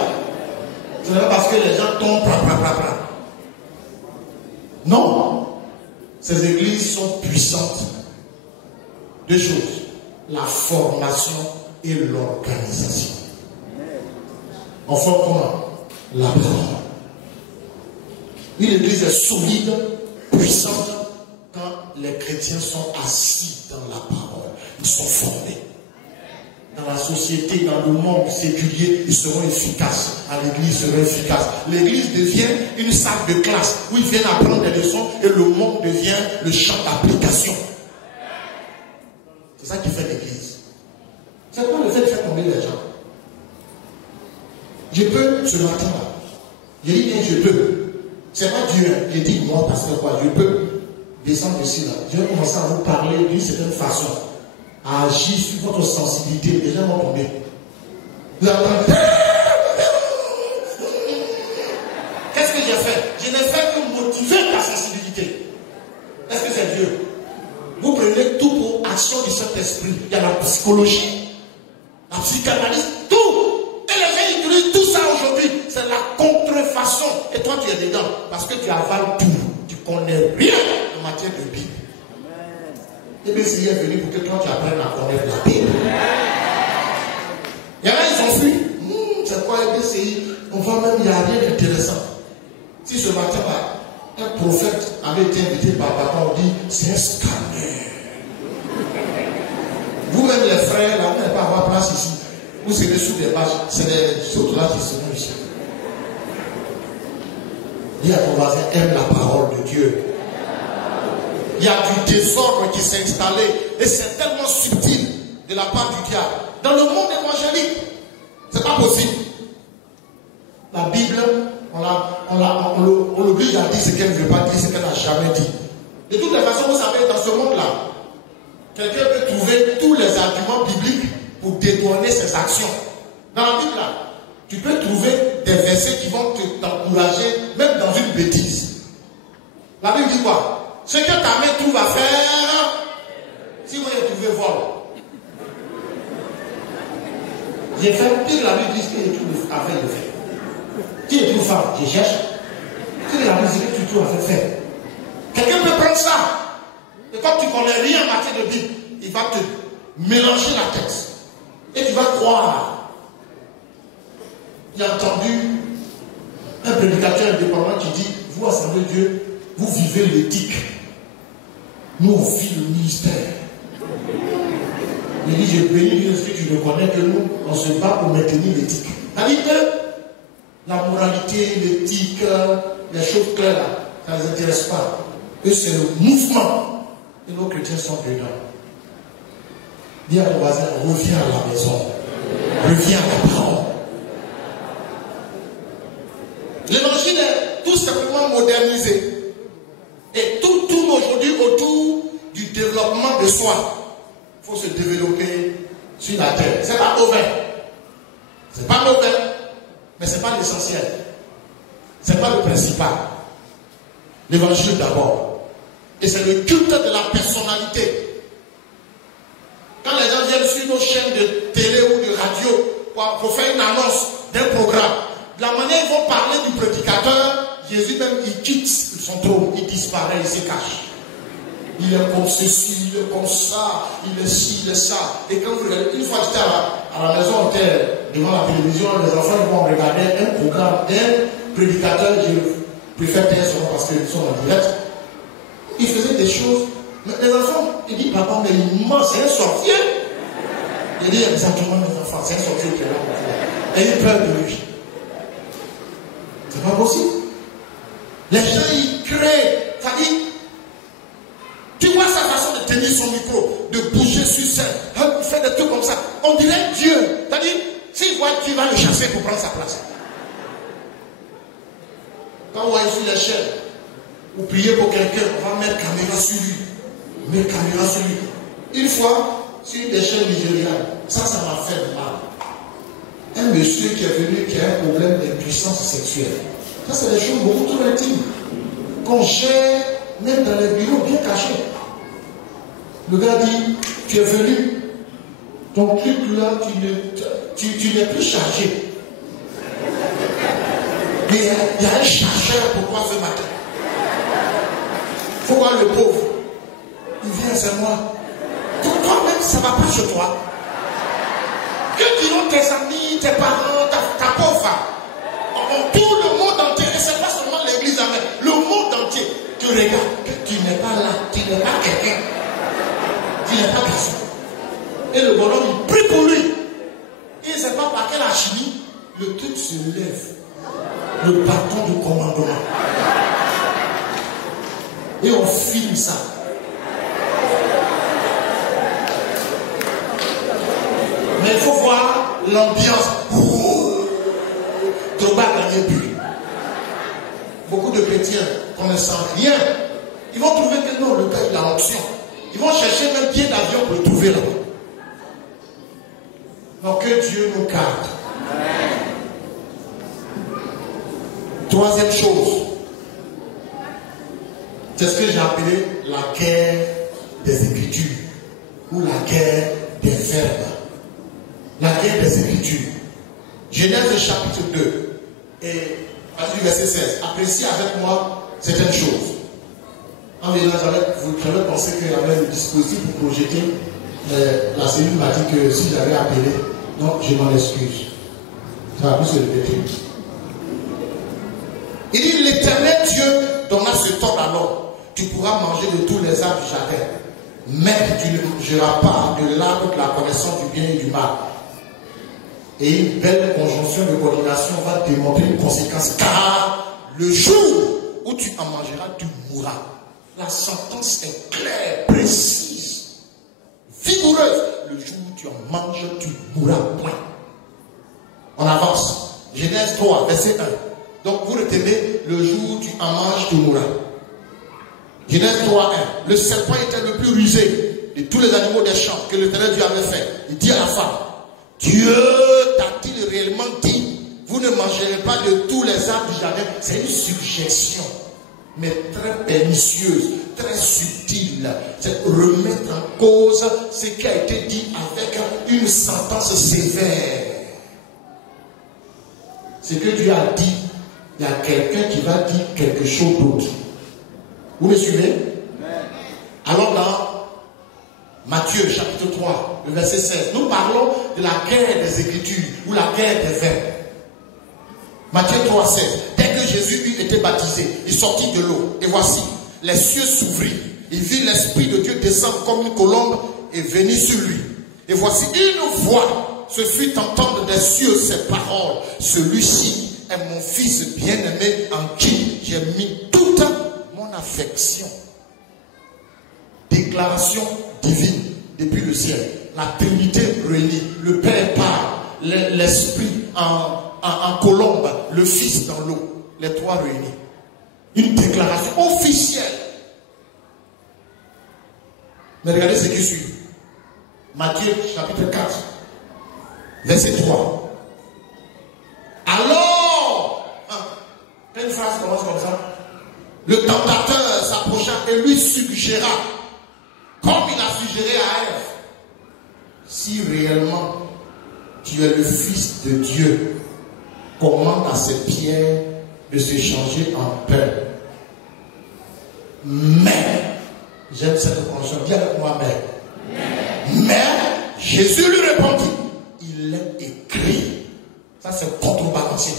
ce n'est pas parce que les gens tombent, Non. Ces églises sont puissantes. Deux choses, la formation et l'organisation. On forme comment? La parole. Une église est solide, puissante, quand les chrétiens sont assis dans la parole. Ils sont formés. Dans la société, dans le monde séculier, ils seront efficaces. À l'église, ils seront efficaces. L'église devient une salle de classe où ils viennent apprendre des leçons et le monde devient le champ d'application. C'est ça qui fait l'église. C'est pas le fait de faire tomber les gens. Je peux, ce matin-là, je dis bien je peux. C'est pas Dieu, hein. Je dis moi parce que quoi, je peux descendre ici là. Je vais commencer à vous parler d'une certaine façon, à agir sur votre sensibilité. Les gens vont tomber. Vous entendez? Qu'est-ce que j'ai fait? Je n'ai fait que motiver ta sensibilité. Est-ce que c'est Dieu? Vous prenez tout pour action du Saint-Esprit. Il y a la psychologie, la psychanalyse, tout. Et les gens utilisent tout ça aujourd'hui. C'est la contrefaçon. Et toi, tu es dedans. Parce que tu avales tout. Tu connais rien en matière de Bible. Et bien, s'il est venu pour que toi, tu apprennes à connaître la Bible. Il y en a, ils ont fui. C'est quoi LBCI? On voit même, il n'y a rien d'intéressant. Si ce matin, un prophète avait été invité par papa, on dit, c'est un scandale. Vous-même, les frères, là, vous n'allez pas avoir place ici. Vous serez sous des bâches. C'est les autres là qui seront ici. Dis à ton voisin, aime la parole de Dieu. Il y a du désordre qui s'est installé. Et c'est tellement subtil de la part du diable. Dans le monde évangélique, c'est pas possible. La Bible, on l'oblige à dire ce qu'elle ne veut pas dire, ce qu'elle n'a jamais dit. De toutes les façons, vous savez, dans ce monde-là, quelqu'un peut trouver tous les arguments bibliques pour détourner ses actions. Dans la Bible, là, tu peux trouver des versets qui vont t'encourager, même dans une bêtise. La Bible dit quoi? Ce que ta main trouve à faire, si vous avez trouvé vol. J'ai fait pire, la Bible dit ce que tu trouves à faire, le fait. Qui est tout femme? Je cherche. Qui est la musique que tu trouves à faire? Quelqu'un peut prendre ça. Et comme tu ne connais rien en matière de Bible, il va te mélanger la tête. Et tu vas croire. J'ai entendu un prédicateur indépendant qui dit, vous, Assemblée de Dieu, vous vivez l'éthique. Nous, on vit le ministère. Il dit, je bénis Dieu, que tu reconnais que nous, on se bat pour maintenir l'éthique. C'est-à-dire que la moralité, l'éthique, les choses claires, ça ne les intéresse pas. Eux, c'est le mouvement. Et nos chrétiens sont dedans. Dis à ton voisin, reviens à la maison. Reviens à la parole. L'évangile est tout simplement modernisé. Et tout tourne aujourd'hui autour du développement de soi. Il faut se développer sur la terre. C'est pas mauvais. C'est pas mauvais. Mais ce n'est pas l'essentiel. Ce n'est pas le principal. L'évangile d'abord. Et c'est le culte de la personnalité. Quand les gens viennent sur nos chaînes de télé ou de radio pour faire une annonce d'un programme, de la manière ils vont parler du prédicateur, Jésus même il quitte son trône, il disparaît, il se cache. Il est comme ceci, il est comme ça, il est ci, il est ça. Et quand vous regardez, une fois j'étais à la maison, on était devant la télévision, les enfants vont regarder un programme d'un prédicateur, je préfère taire son nom parce qu'ils sont en direct. Il faisait des choses. Mais les enfants, ils disent, papa, mais il ment, c'est un sorcier. Il dit exactement mes enfants, c'est un sorcier qui est là. Et ils peur de lui. C'est pas possible. Les gens, ils créent. Ça dit, tu vois sa façon de tenir son micro, de bouger sur scène, de faire des trucs comme ça. On dirait Dieu. C'est-à-dire, s'il voit qu'il va le chasser pour prendre sa place. Quand on va sur les chaînes, vous priez pour quelqu'un, on va mettre caméra sur lui. Mettre caméra sur lui. Une fois, sur des chaînes nigérianes, ça m'a fait mal. Un monsieur qui est venu, qui a un problème d'impuissance sexuelle. Ça, c'est des choses beaucoup trop intimes. Qu'on gère, même dans les bureaux, bien cachés. Le gars dit, tu es venu, ton truc là, tu n'es plus chargé. Mais il y a un chargeur pour toi ce matin. Il faut voir le pauvre. Il vient, c'est moi. Toi-même, ça ne va pas chez toi. Que diront tes amis, tes parents, ta pauvre femme? Tout le monde entier, et ce n'est pas seulement l'église amène, le monde entier te regarde. Tu n'es pas là, tu n'es pas quelqu'un. Tu n'es pas personne. Et le bonhomme, il prie pour lui. Il ne sait pas par quelle alchimie, le truc se lève. Le bâton de commandement. Et on filme ça. Mais il faut voir l'ambiance. Drogba a gagné plus. Beaucoup de chrétiens connaissant rien, ils vont trouver que non, le gars il a option. Ils vont chercher même pied d'avion pour le trouver là-bas. Donc que Dieu nous garde. Troisième chose, c'est ce que j'ai appelé la guerre des Écritures ou la guerre des verbes. La guerre des Écritures. Genèse chapitre 2 et verset 16. Appréciez avec moi certaines choses. En venant, j'avais pensé qu'il y avait le dispositif pour projeter. La cellule m'a dit que si j'avais appelé, non, je m'en excuse. Ça va plus se répéter. Il dit, l'Éternel Dieu donna cet ordre à l'homme. Tu pourras manger de tous les arbres du jardin, mais tu ne mangeras pas de l'arbre de la connaissance du bien et du mal. Et une belle conjonction de coordination va démontrer une conséquence. Car le jour où tu en mangeras, tu mourras. La sentence est claire, précise, vigoureuse. Le jour où tu en manges, tu mourras. Point. On avance. Genèse 3, verset 1. Donc vous retenez, le jour où tu en manges, tu mourras. Genèse 3, 1. Le serpent était le plus rusé de tous les animaux des champs que l'Éternel Dieu avait fait. Il dit à la femme, Dieu t'a-t-il réellement dit, vous ne mangerez pas de tous les arbres du jardin? C'est une suggestion, mais très pernicieuse, très subtile. C'est remettre en cause ce qui a été dit avec une sentence sévère. Ce que Dieu a dit, il y a quelqu'un qui va dire quelque chose d'autre. Vous me suivez? Alors dans Matthieu chapitre 3, le verset 16, nous parlons de la guerre des Écritures ou la guerre des verbes. Matthieu 3, 16. Dès que Jésus eut été baptisé, il sortit de l'eau. Et voici, les cieux s'ouvrirent. Il vit l'Esprit de Dieu descendre comme une colombe et venir sur lui. Et voici une voix se fit entendre des cieux ces paroles. Celui-ci est mon fils bien-aimé en qui j'ai mis toute mon affection. Déclaration divine depuis le ciel. La Trinité réunie. Le Père parle, l'Esprit en colombe, le Fils dans l'eau. Les trois réunis. Une déclaration officielle. Mais regardez ce qui suit. Matthieu chapitre 4, verset 3. Alors, une phrase commence comme ça. Le tentateur s'approcha et lui suggéra, comme il a suggéré à Ève, si réellement tu es le Fils de Dieu, commande à ces pierres de se changer en pain. Mais, j'aime cette condition, dis avec moi, mais Jésus lui répondit, il est écrit. Ça c'est contrebalancé.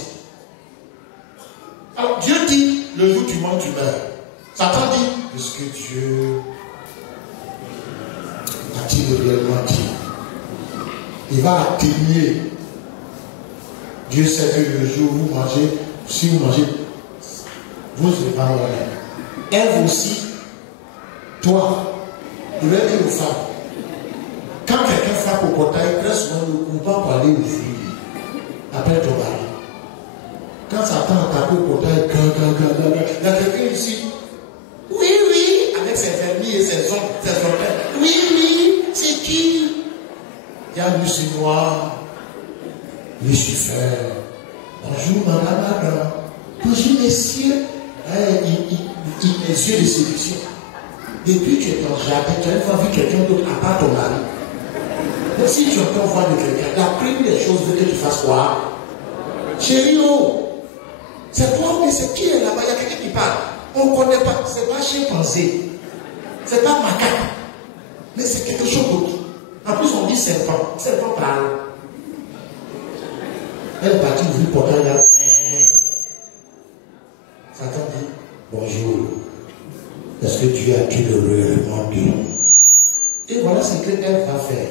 Alors Dieu dit, le jour où tu manges, tu meurs. Satan dit, puisque Dieu a-t-il réellement dit, il va atténuer. Dieu sait que le jour où vous mangez, si vous mangez, vous ne serez pas moi. Ève aussi, toi, je vais dire aux femmes, quand quelqu'un frappe au portail, très souvent le coupable pour aller ouvrir. Appelle ton mari. Quand Satan a tapé au portail, il y a quelqu'un ici. Oui, avec ses vernis et ses ongles, ses orteils. Oui, c'est qui? Il y a Lucie Noir, Lucifer. Bonjour, madame. Bonjour, messieurs. Les yeux de séduction. Depuis que tu es dans le jardin, tu as une fois vu quelqu'un d'autre à part ton mari. Mais si tu entends voir de quelqu'un, la première des choses veut que tu fasses quoi? Chérie, oh, c'est toi, mais c'est qui est là-bas? Il y a quelqu'un qui parle. On ne connaît pas, c'est pas chimpanzé, c'est pas macaque, mais c'est quelque chose d'autre. En plus, on dit serpent. Serpent parle. Elle est partie ouvrir le portail là. Satan dit bonjour. Est-ce que Dieu a-t-il réellement dit? Et voilà ce qu'elle va faire.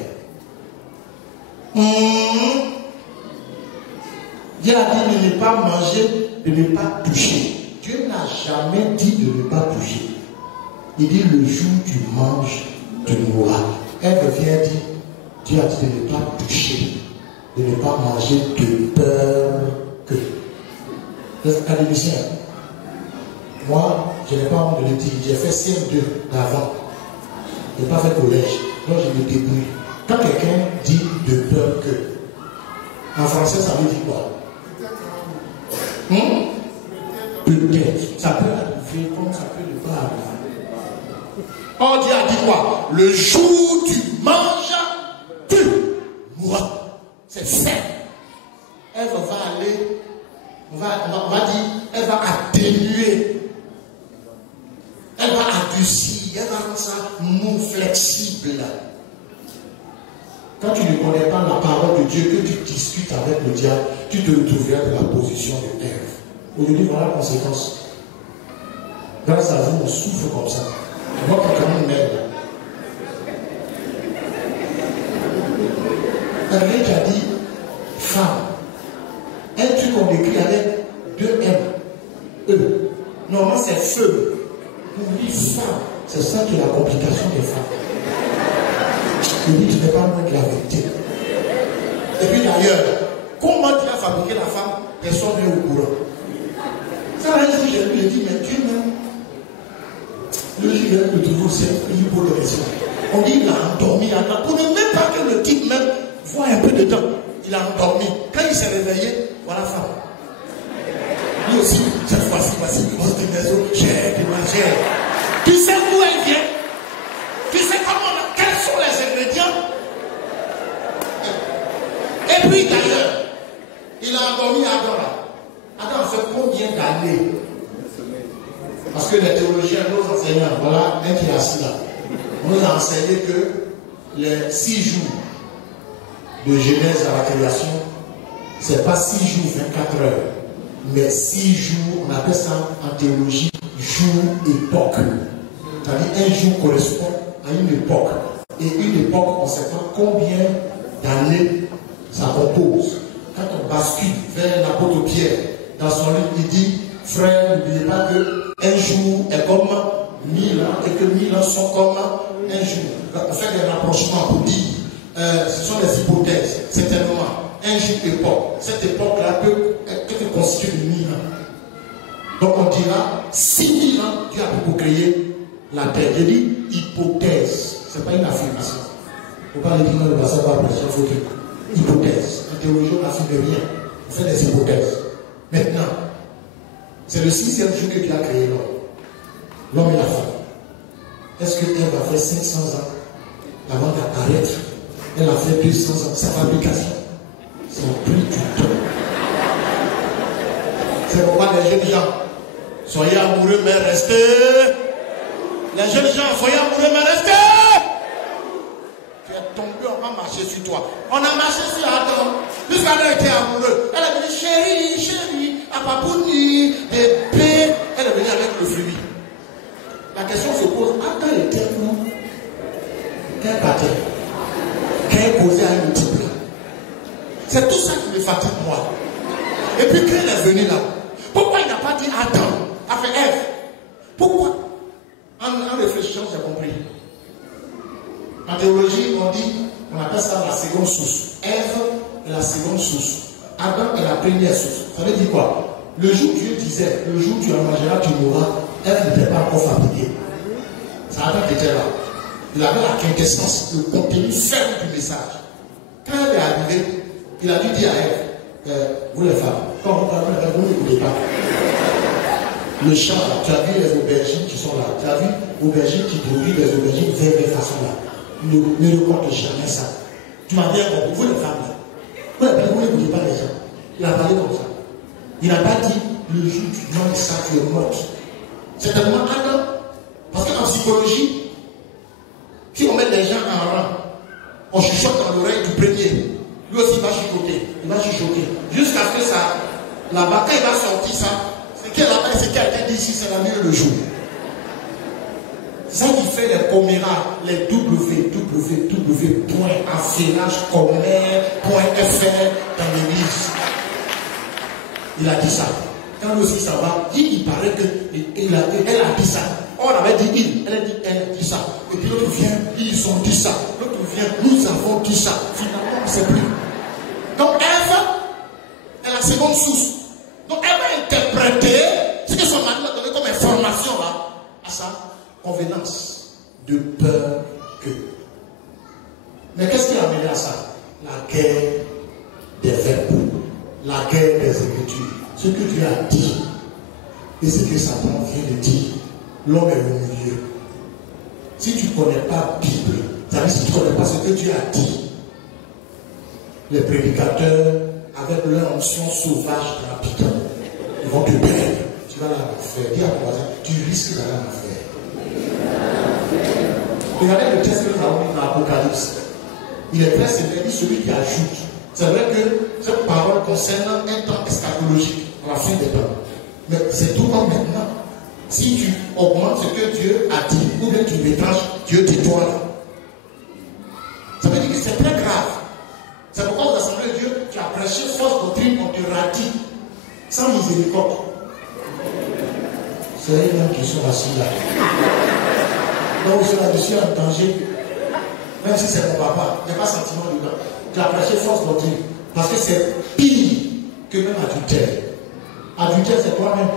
Dieu a dit de ne pas manger, de ne pas toucher. Dieu n'a jamais dit de ne pas toucher. Il dit le jour où tu manges, tu mourras. Elle vient dire, Dieu a dit de ne pas toucher, de ne pas manger de peur que. Les académiciens, moi, je n'ai pas honte de le dire, j'ai fait CM2 d'avant. Je n'ai pas fait collège, donc je me débrouille. Quand quelqu'un dit de peur que, en français, ça veut dire quoi? Peut-être. Ça peut arriver comme ça peut ne pas arriver. Oh, Dieu a dit quoi? Le jour où tu manges, tu mourras. c'est fait. Ève va aller, on va dire, elle va atténuer, elle va adoucir, elle va rendre ça mou, flexible. Quand tu ne connais pas la parole de Dieu, que tu discutes avec le diable, tu te retrouveras dans la position de Ève. Aujourd'hui, voilà la conséquence. Grâce à vous, on souffre comme ça. Moi, quelqu'un m'aide. Quelqu'un qui a dit femme. Un truc qu'on écrit avec 2 M. E. Normalement, c'est feu. Pour dire femme, c'est ça qui est la complication des femmes. Je dis, tu n'es pas loin de la vérité. Et puis d'ailleurs, comment tu as fabriqué la femme, personne n'est au courant. Ça, là, je lui ai dit, mais Dieu même. Le juge le trouve aussi une bonne raison. On dit qu'il a endormi Adam. Pour ne même pas que le type même voit un peu dedans. Il a endormi. Quand il s'est réveillé, voilà la femme. Lui aussi, cette fois-ci, voici votre maison, chère de ma chère. Tu sais d'où elle vient? Tu sais comment, quels sont les ingrédients? Et puis d'ailleurs, il a endormi Adam là. Adam a fait combien d'années? Parce que les théologiens, nos enseignants, voilà, un qui est assis là, nous a enseigné que les 6 jours de Genèse à la création, ce n'est pas 6 jours, 24 heures, mais 6 jours, on appelle ça en théologie, jour-époque. C'est-à-dire un jour correspond à une époque. Et une époque, on ne sait pas combien d'années ça compose. Quand on bascule vers l'apôtre Pierre, dans son livre, il dit, frère, n'oubliez pas que un jour est comme 1000 ans et que 1000 ans sont comme un jour. On fait des rapprochements pour dire, ce sont des hypothèses, certainement. Un jour époque. Cette époque-là peut constituer 1000 ans. Donc on dira 6000 ans Dieu a pu pour créer la terre. Je dis hypothèse. Ce n'est pas une affirmation. Il ne faut pas le dire dans le bassin par pression, il faut dire hypothèse. En théologie, on n'affirme rien. On fait des hypothèses. Maintenant, c'est le 6e jour que Dieu a créé l'homme. L'homme et la femme. Est-ce qu'elle va faire 500 ans avant d'apparaître? Elle a fait 200 ans. Sa fabrication, ça a pris du temps. C'est pourquoi les jeunes gens, soyez amoureux mais restez. Les jeunes gens, soyez amoureux mais restez. Tu es tombé, on va marcher sur toi. On a marché sur Adam. Puisqu'elle était amoureux, elle a dit chérie, chérie, à papouni, bébé. Elle est venue avec le fruit. La question se pose, Adam était où? Quel bâtiment? Quel causé à une type là? C'est tout ça qui me fatigue moi. Et puis quand elle est venue là, pourquoi il n'a pas dit Adam, a fait Ève? Pourquoi? En réfléchissant, j'ai compris. En théologie, on appelle ça la seconde source. Ève est la seconde source. Adam est la première source. Ça veut dire quoi? Le jour où Dieu disait, le jour où tu en mangeras, tu mourras, Ève n'était pas encore fabriquée. C'est Adam qui était là. Il avait la quintessence, le contenu ferme du message. Quand elle est arrivée, il a dû dire à Ève, vous les femmes, quand vous parlez, vous n'écoutez pas. Le champ, tu as vu les aubergines qui sont là. Tu as vu aubergines qui produisent des aubergines vers des façons là. Ne recorte jamais ça. Tu m'as bien compris, vous les femmes là. Vous n'écoutez pas les gens. Il a parlé comme ça. Il n'a pas dit le jour où tu manges ça, tu es morte. C'est tellement Adam. Parce qu'en psychologie, si on met les gens en rang, on chuchote dans l'oreille du premier. Lui aussi il va chuchoter. Il va chuchoter. Jusqu'à ce que ça, la bataille va sortir ça. Ce qui a été dit ici, c'est la nuit et le jour. Ça qui fait les comméras, les www, point affairage, commer, point fr dans l'église. Il a dit ça. Quand lui aussi ça va, il paraît qu'elle a dit ça. On avait dit il, elle a dit elle dit ça. Et puis l'autre vient, ils ont dit ça. L'autre vient, nous avons dit ça. Finalement, on ne sait plus. Donc Ève est la seconde source. Donc elle va interpréter ce que son mari a donné comme information là, à sa convenance, de peur que. Mais qu'est-ce qui a amené à ça? La guerre des verbes, la guerre des Écritures. Ce que Dieu a dit et ce que Satan vient de dire, l'homme est au milieu. Si tu ne connais pas la Bible, c'est-à-dire si tu ne connais pas ce que Dieu a dit, les prédicateurs avec leur onction sauvage dans la piquant. Ils vont te perdre. Tu vas aller en enfer. Dis à ton voisin, tu risques d'aller en enfer. Regardez le texte que nous avons mis dans l'Apocalypse. Il est très sévère, il dit celui qui ajoute. C'est vrai que cette parole concerne un temps eschatologique, à la fin des temps. Mais c'est tout comme maintenant. Si tu augmentes ce que Dieu a dit, ou bien tu métranges, Dieu t'étoile. Ça veut dire que c'est très grave. C'est pourquoi aux assemblées de Dieu, tu as prêché fausse doctrine, on te radie, sans miséricorde. C'est eux-mêmes qui sont assis là. Donc je suis en danger. Même si c'est mon papa, il n'y a pas de sentiment dedans. Tu as prêché fausse doctrine. Parce que c'est pire que même adultère. Adultère, c'est toi-même.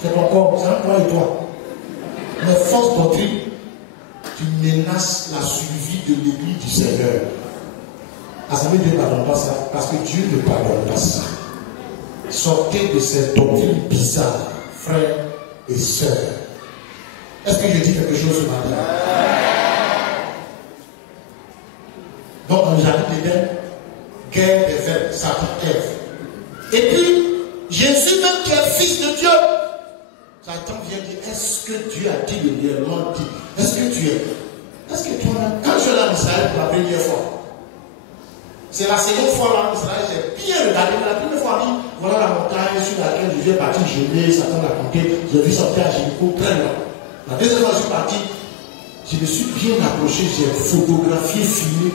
C'est ton corps, c'est un toi et toi. Mais fausse doctrine, tu menaces la survie de l'église du Seigneur. Assemblée Dieu ne pardonne pas ça, parce que Dieu ne pardonne pas ça. Sortez de cette doctrine bizarre, frères et sœurs. Est-ce que je dis quelque chose ce matin? Donc, dans le jardin d'Éden, guerre des verbes, Satan, Ève. Et puis, Jésus même qui est fils de Dieu, Satan vient dire, est-ce que Dieu a dit le réellement dit? Est-ce que tu es? Est-ce que toi-même, quand je suis allé en Israël pour la première fois, c'est la seconde fois là en Israël, j'ai bien regardé, mais la première fois, dit, voilà la montagne sur laquelle je suis parti geler, Satan l'a compté, j'ai vu sortir à Jéricho très loin. La deuxième fois, je suis parti, je me suis bien approché, j'ai photographié, filmé,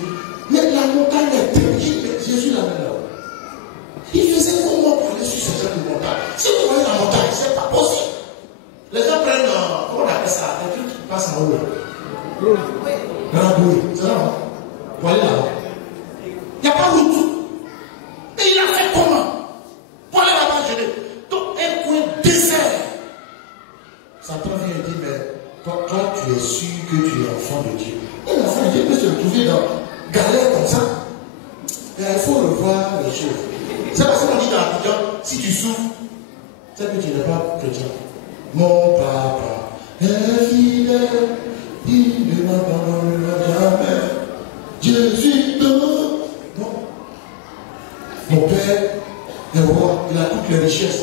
mais la montagne est très bien, Jésus l'a mis là. Il faisait comment pour aller sur ce genre de montagne? Si vous voyez la montagne, c'est pas possible. Les gens prennent, comment on appelle ça, un truc qui passe en haut là. Rambouille, c'est ça, non? Vous allez là-bas. Il n'y a pas route. Et il a fait comment? Pour aller là-bas, je dis. Donc, un coin désert. Satan vient et dit, mais toi, tu es sûr que tu es enfant de Dieu. Et l'enfant de Dieu peut se retrouver dans galère comme ça. Et il faut revoir les choses. C'est parce qu'on dit dans la Bible, si tu souffres, c'est que tu n'es pas chrétien. Mon papa est fidèle, il ne m'abandonnera jamais. Je suis ton. Non. Mon père est roi, il a toutes les richesses.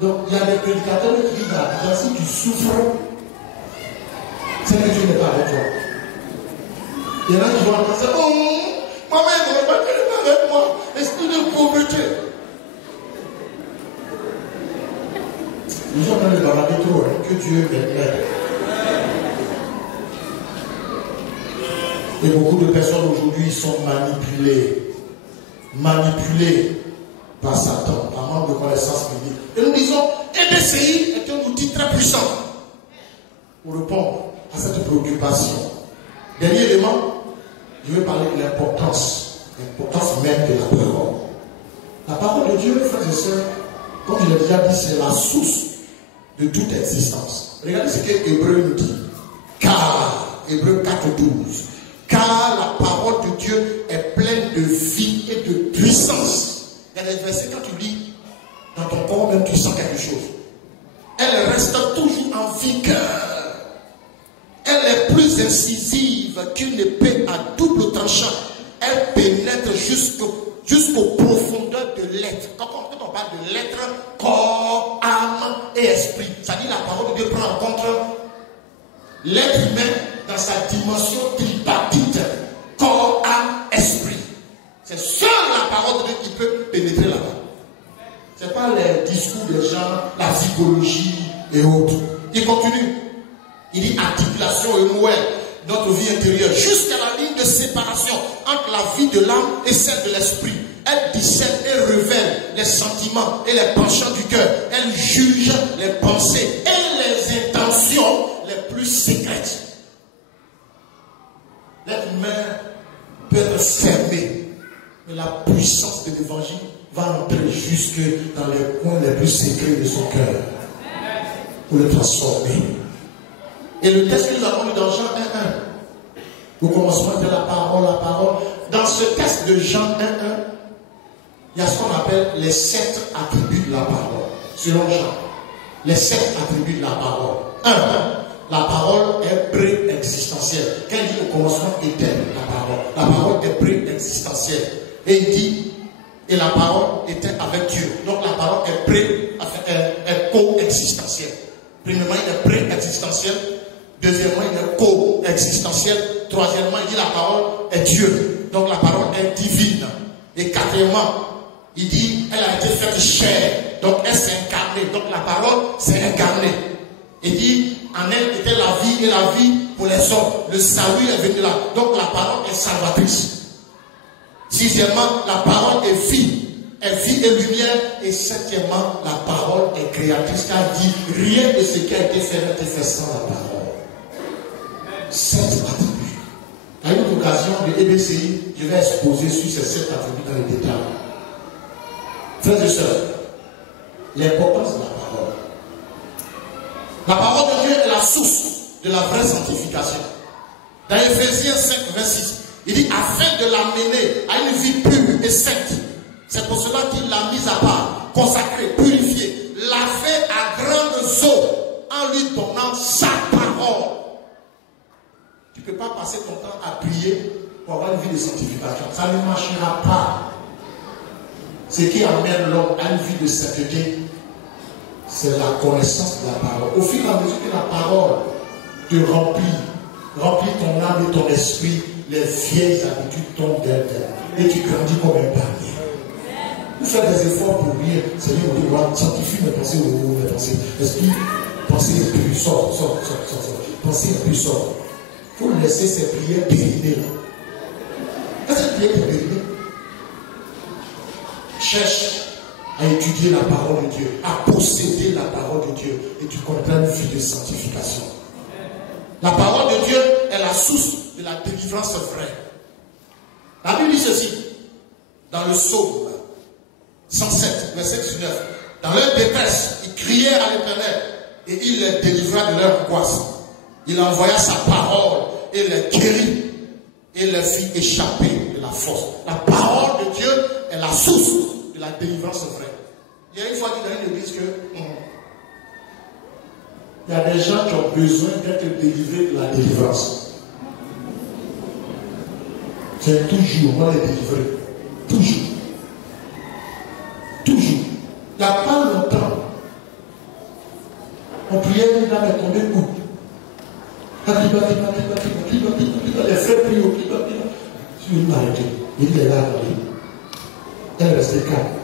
Donc il y a des prédicateurs qui disent dans la Bible, si tu souffres, c'est que Dieu n'est pas avec toi. Il y en a qui vont entendre ça, oh, maman ne va pas être avec moi. Esprit de pauvreté. Nous sommes en train de bavarder trop, hein, que Dieu m'aide. Et beaucoup de personnes aujourd'hui sont manipulées par Satan, par manque de connaissance biblique. Et nous disons, EBCI est un outil très puissant pour répondre à cette préoccupation. Dernier élément, je vais parler de l'importance même de la parole. La parole de Dieu, frères et sœurs, comme je l'ai déjà dit, c'est la source de toute existence. Regardez ce que Hébreu nous dit. Car, Hébreu 4:12, car la parole de Dieu est pleine de vie et de puissance. Il y a des versets, quand tu lis, dans ton corps même tu sens quelque chose. Elle reste toujours en vigueur. Elle est plus incisive qu'une épée à double tranchant. Elle pénètre jusqu'aux profondeurs de l'être. Quand on parle de l'être, corps, âme et esprit, ça dit la parole de Dieu prend en compte l'être humain dans sa dimension tripartite, corps, âme, esprit. C'est seule la parole de Dieu qui peut pénétrer là-bas. Ce n'est pas les discours des gens, la psychologie et autres. Il continue. Il dit articulation et moelle, notre vie intérieure, jusqu'à la ligne de séparation entre la vie de l'âme et celle de l'esprit. Elle discerne et révèle les sentiments et les penchants du cœur. Elle juge les pensées et les intentions les plus secrètes. L'être humain peut être fermé, mais la puissance de l'évangile va entrer jusque dans les coins les plus secrets de son cœur pour le transformer. Et le texte que nous avons lu dans Jean 1:1, au commencement de la parole. Dans ce texte de Jean 1:1, il y a ce qu'on appelle les 7 attributs de la parole. Selon Jean, les 7 attributs de la parole. 1. La parole est pré-existentielle. Quand il dit au commencement était la parole est pré-existentielle. Et il dit, et la parole était avec Dieu. Donc la parole est co-existentielle. Premièrement, il est pré-existentiel. Deuxièmement, il est co-existentiel. Troisièmement, il dit la parole est Dieu. Donc la parole est divine. Et quatrièmement, il dit, elle a été faite chair. Donc elle s'est incarnée. Donc la parole s'est incarnée. Il dit, en elle était la vie et la vie pour les hommes. Le salut est venu là. Donc la parole est salvatrice. Sixièmement, la parole est vie et lumière. Et septièmement, la parole est créatrice. Car dit, rien de ce qui a été fait n'a été fait sans la parole. Sept attributs. À une autre occasion de EBCI, je vais exposer sur ces 7 attributs dans les détails. Frères et sœurs, l'importance de la parole. La parole de Dieu est la source de la vraie sanctification. Dans Éphésiens 5, 26, il dit afin de l'amener à une vie pure et sainte. C'est pour cela qu'il l'a mise à part, consacrée, purifiée, lavée à grandes eaux en lui donnant sa parole. Tu ne peux pas passer ton temps à prier pour avoir une vie de sanctification. Ça ne marchera pas. Ce qui amène l'homme à une vie de sainteté, c'est la connaissance de la parole. Au fur et à mesure que la parole te remplit ton âme et ton esprit, les vieilles habitudes tombent d'elles et tu grandis comme un palmier. Vous faites des efforts pour dire, Seigneur, on doit sanctifier mes pensées, mes pensées. Esprit, pensée impure, sort. Pensée impure, sort. Il faut laisser ces prières périner là. Qu'est-ce que cette prière est périnée? Cherche à étudier la parole de Dieu, à posséder la parole de Dieu, et tu comprends une vie de sanctification. La parole de Dieu est la source de la délivrance vraie. La Bible dit ceci, dans le psaume 107, verset 19. Dans leur détresse, ils criaient à l'Éternel, et il les délivra de leur angoisse. Il envoya sa parole, et les guérit, et les fit échapper de la force. La parole de Dieu est la source de la délivrance vraie. Il y a une fois dit dans une église que il y a des gens qui ont besoin d'être délivrés de la délivrance. C'est toujours, on va les délivrer. Toujours. Toujours. Il n'y a pas longtemps, on priait, il a tombé où? Les frères prient au climat. Il m'a arrêté. Il est là, elle est restée calme.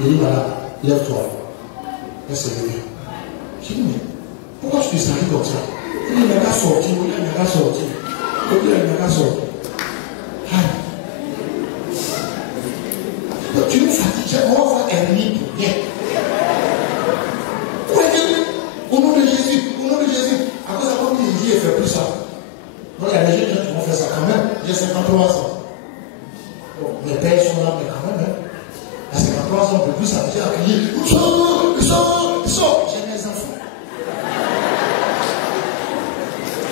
Il dit, voilà, lève-toi. Elle s'est levée. Je dis, mais pourquoi tu te sens comme ça? Il dit, il n'a qu'à sortir. Il n'a qu'à sortir. Il n'a qu'à sortir. Tu nous fatigues, on va voir Hermine pour rien. Au nom de Jésus, à cause de quoi il dit, il ne fait plus ça. Donc il y a des gens qui vont faire ça quand même. J'ai 53 ans. Bon, mes pères sont là, mais quand même, à 53 ans, on ne peut plus s'arrêter à crier. J'ai mes enfants.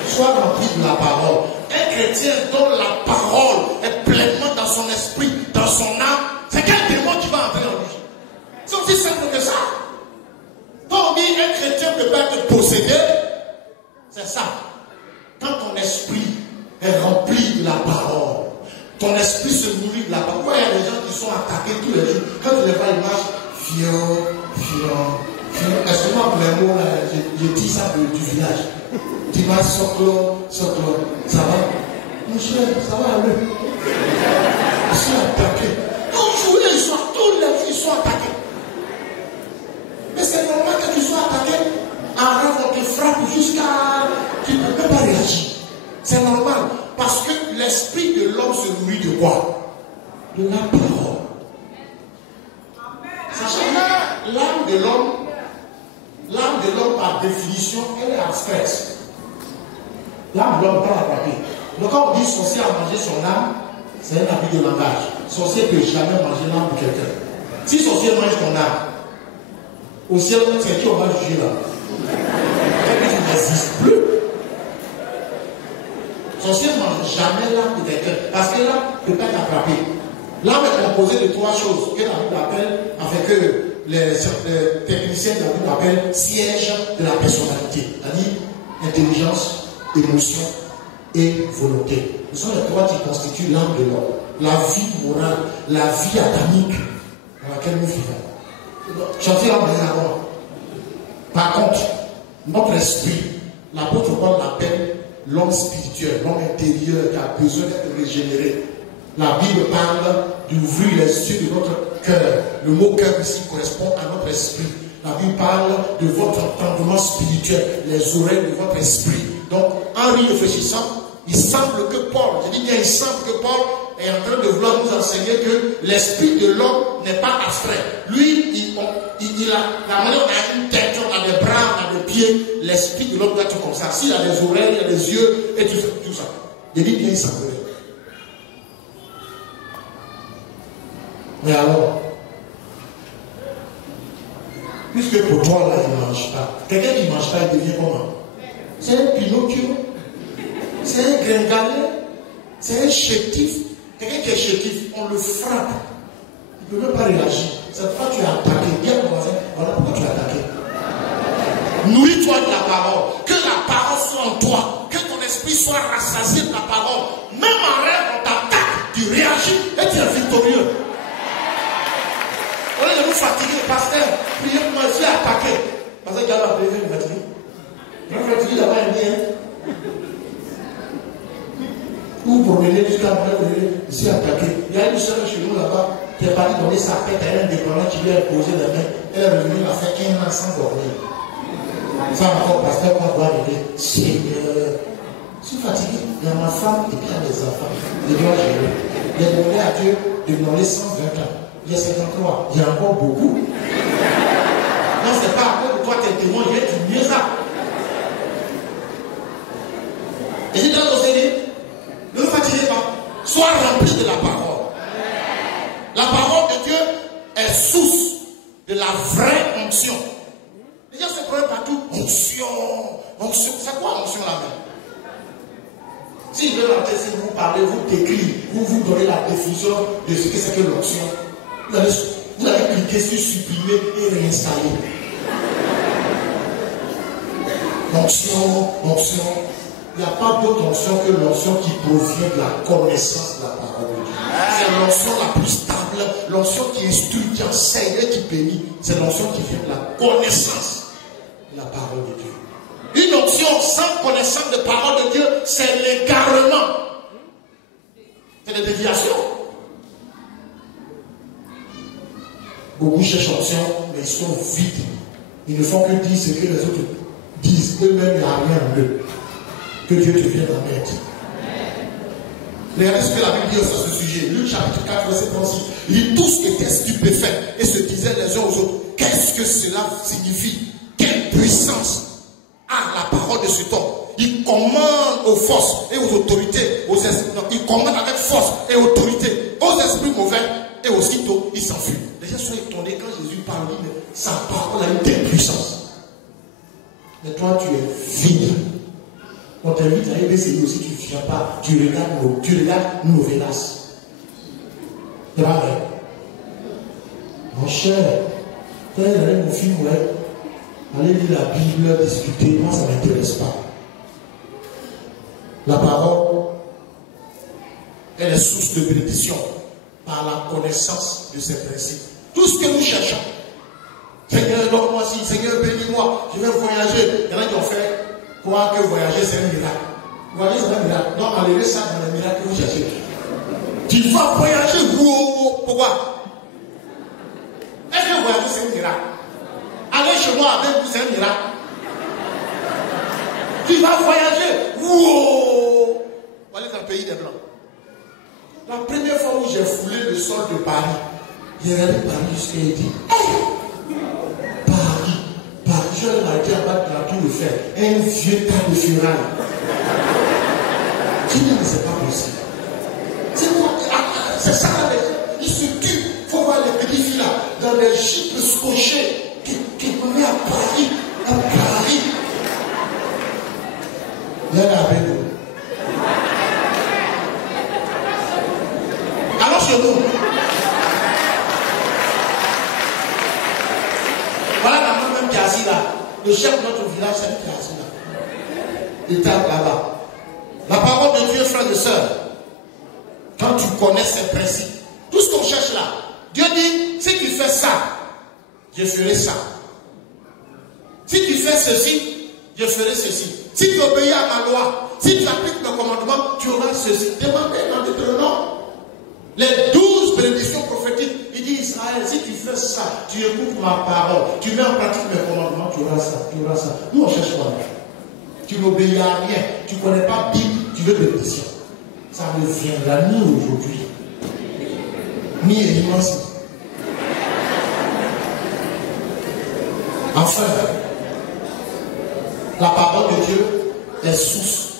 Sois rempli de la parole. Un chrétien dont la parole est pleinement dans son esprit, dans son âme, c'est quel démon qui va entrer en lui? C'est aussi simple que ça. Quand on dit un chrétien ne peut pas être possédé, c'est ça. Quand ton esprit est rempli de la parole, ton esprit se nourrit de la parole. Pourquoi il y a des gens qui sont attaqués tous les jours? Quand tu les vois, ils marchent fiant. Excuse-moi pour les mots, je dis ça du village. Tu vas soclo. Ça va? Mon cher, ça va aller. Ils sont attaqués. Tous les jours, tous les jours, ils sont attaqués. Mais c'est normal que tu sois attaqué. En rêve, on te frappe jusqu'à. Tu ne peux pas réagir. C'est normal. Parce que l'esprit de l'homme se nourrit de quoi? De la parole. Sachant que l'âme de l'homme, par définition, elle est abstraite. L'âme de l'homme, pas la papier. Donc quand on dit sorcier a mangé son âme, c'est un abus de langage. Sorcier ne peut jamais manger l'âme de quelqu'un. Si sorcier mange ton âme, au ciel, c'est qui on va juger là? Quelqu'un qui n'existe plus. Sorcier ne mange jamais l'âme de quelqu'un. Parce que l'âme ne peut pas t'attraper. L'âme est composée de 3 choses que la Bible appelle, avec les techniciens de la Bible appellent siège de la personnalité. C'est-à-dire intelligence, émotion et volonté. Ce sont les trois qui constituent l'âme de l'homme. La vie morale, la vie adamique dans laquelle nous vivons. Chantier l'âme de l'homme. Par contre, notre esprit, l'apôtre Paul l'appelle l'homme spirituel, l'homme intérieur qui a besoin d'être régénéré. La Bible parle d'ouvrir les yeux de notre cœur. Le mot cœur ici correspond à notre esprit. La Bible parle de votre entendement spirituel, les oreilles de votre esprit. Donc, en y réfléchissant, il semble que Paul, je dis bien, il semble que Paul est en train de vouloir nous enseigner que l'esprit de l'homme n'est pas abstrait. Lui, il a la manière, on a une tête, on a des bras, on a des pieds. L'esprit de l'homme doit être comme ça. S'il a des oreilles, il a des yeux, et tout ça. Tout ça. Je dis bien, il semblerait. Mais alors, puisque pour toi, là, il ne mange pas. Quelqu'un qui ne mange pas, il devient comment? C'est un Pinocchio. C'est un gringalet. C'est un chétif. Quelqu'un qui est chétif, on le frappe. Il ne peut même pas réagir. Cette fois, tu es attaqué. Bien, mon voisin, voilà pourquoi tu es attaqué. Nourris-toi de la parole. Que la parole soit en toi. Que ton esprit soit rassasié de la parole. Même en rêve, on t'attaque. Tu réagis et tu es victorieux. On est nous fatigués, pasteur. Priez pour moi, je suis attaqué. Parce que Dieu m'a appelé, je me fatigue. Je me fatigue là-bas, il dit, ou promener jusqu'à je suis attaqué. Il y a une soeur chez nous là-bas qui est partie donner sa tête à un dépendant qui lui a posé la main. Elle est revenue, elle a fait 1 an sans dormir. Ça encore, pasteur, qu'on doit aider. Seigneur, je suis fatigué. Il y a ma femme et puis il y a les enfants. Je dois gérer. J'ai demandé à Dieu de me donner 120 ans. Il y a 53. Il y a encore beaucoup. Non, ce n'est pas à cause de toi, tes témoins, il y a du mieux ça. Et j'ai dans nos aînés, ne vous fatiguez pas. Sois rempli de la parole. La parole de Dieu est source de la vraie onction. Les gens se prennent partout. Onction, onction. C'est quoi onction là-bas? Si je veux rentrer, si vous parlez, vous décrivez, vous donnez la définition de ce que c'est que l'onction. Vous allez cliquer sur supprimer et réinstaller. Onction, onction. Il n'y a pas d'autre onction que l'onction qui provient de la connaissance de la parole de Dieu. C'est l'onction la plus stable, l'onction qui instruit, qui enseigne et qui bénit. C'est l'onction qui vient de la connaissance de la parole de Dieu. Une onction sans connaissance de la parole de Dieu, c'est l'égarement. C'est des déviations. Beaucoup cherchent l'onction, mais ils sont vides. Ils ne font que dire ce que les autres disent. Eux-mêmes, il n'y a rien en eux. Que Dieu te vienne en aide. Regardez ce que la Bible dit sur ce sujet. Luc chapitre 4, verset 36. Ils tous étaient stupéfaits et se disaient les uns aux autres, qu'est-ce que cela signifie? Quelle puissance a la parole de cet homme? Il commande aux forces et aux autorités, il commande avec force et autorité aux esprits mauvais et aussitôt il s'enfuit. Les gens sont étonnés quand Jésus parle, mais sa parole a une telle puissance. Mais toi tu es vide. On t'invite à EBCI aussi, tu ne viens pas, tu regardes Novelas. C'est pas vrai. Mon cher, quand il allait mon film, ouais, allez lire la Bible, discuter, moi ça ne m'intéresse pas. La parole, elle est source de bénédiction par la connaissance de ses principes. Tout ce que nous cherchons, Seigneur, donne-moi ci, Seigneur, bénis-moi, je vais voyager. Il y en a qui ont fait croire que voyager c'est un miracle. Voyager c'est un miracle. Non, enlevez ça dans les miracles que vous cherchez. Tu vas voyager, pourquoi? Est-ce que voyager c'est un miracle? Aller chez moi avec vous c'est un miracle. Tu vas voyager, wow! On va aller dans le pays des Blancs. La première fois où j'ai foulé le sol de Paris, j'ai regardé Paris jusqu'à il dit, hey! Paris, je l'ai marqué en bas de la tour Eiffel, un vieux tas de ferraille. Je dis, mais c'est pas possible. C'est ça, ils se tuent. Il faut voir les petits filles là, dans les jeeps scotchés, qui venaient à Paris, Il y en a avec nous. Alors chez nous, voilà la maman même qui est assise là. Le chef de notre village, c'est lui qui est assis là. étape là-bas. La parole de Dieu, frères et sœurs, quand tu connais ces principes, tout ce qu'on cherche là, Dieu dit, si tu fais ça, je ferai ça. Si tu fais ceci, je ferai ceci. Si tu obéis à ma loi, si tu appliques mes commandements, tu auras ceci. Demandez dans Deutéronome. Les 12 bénédictions prophétiques, il dit Israël, si tu fais ça, tu écoutes ma parole, tu mets en pratique mes commandements, tu auras ça, tu auras ça. Nous on cherche quoi? Tu n'obéis à rien, tu ne connais pas Bible, tu veux bénédiction. Ça ne viendra ni aujourd'hui, ni immense. Enfin, la parole de Dieu est source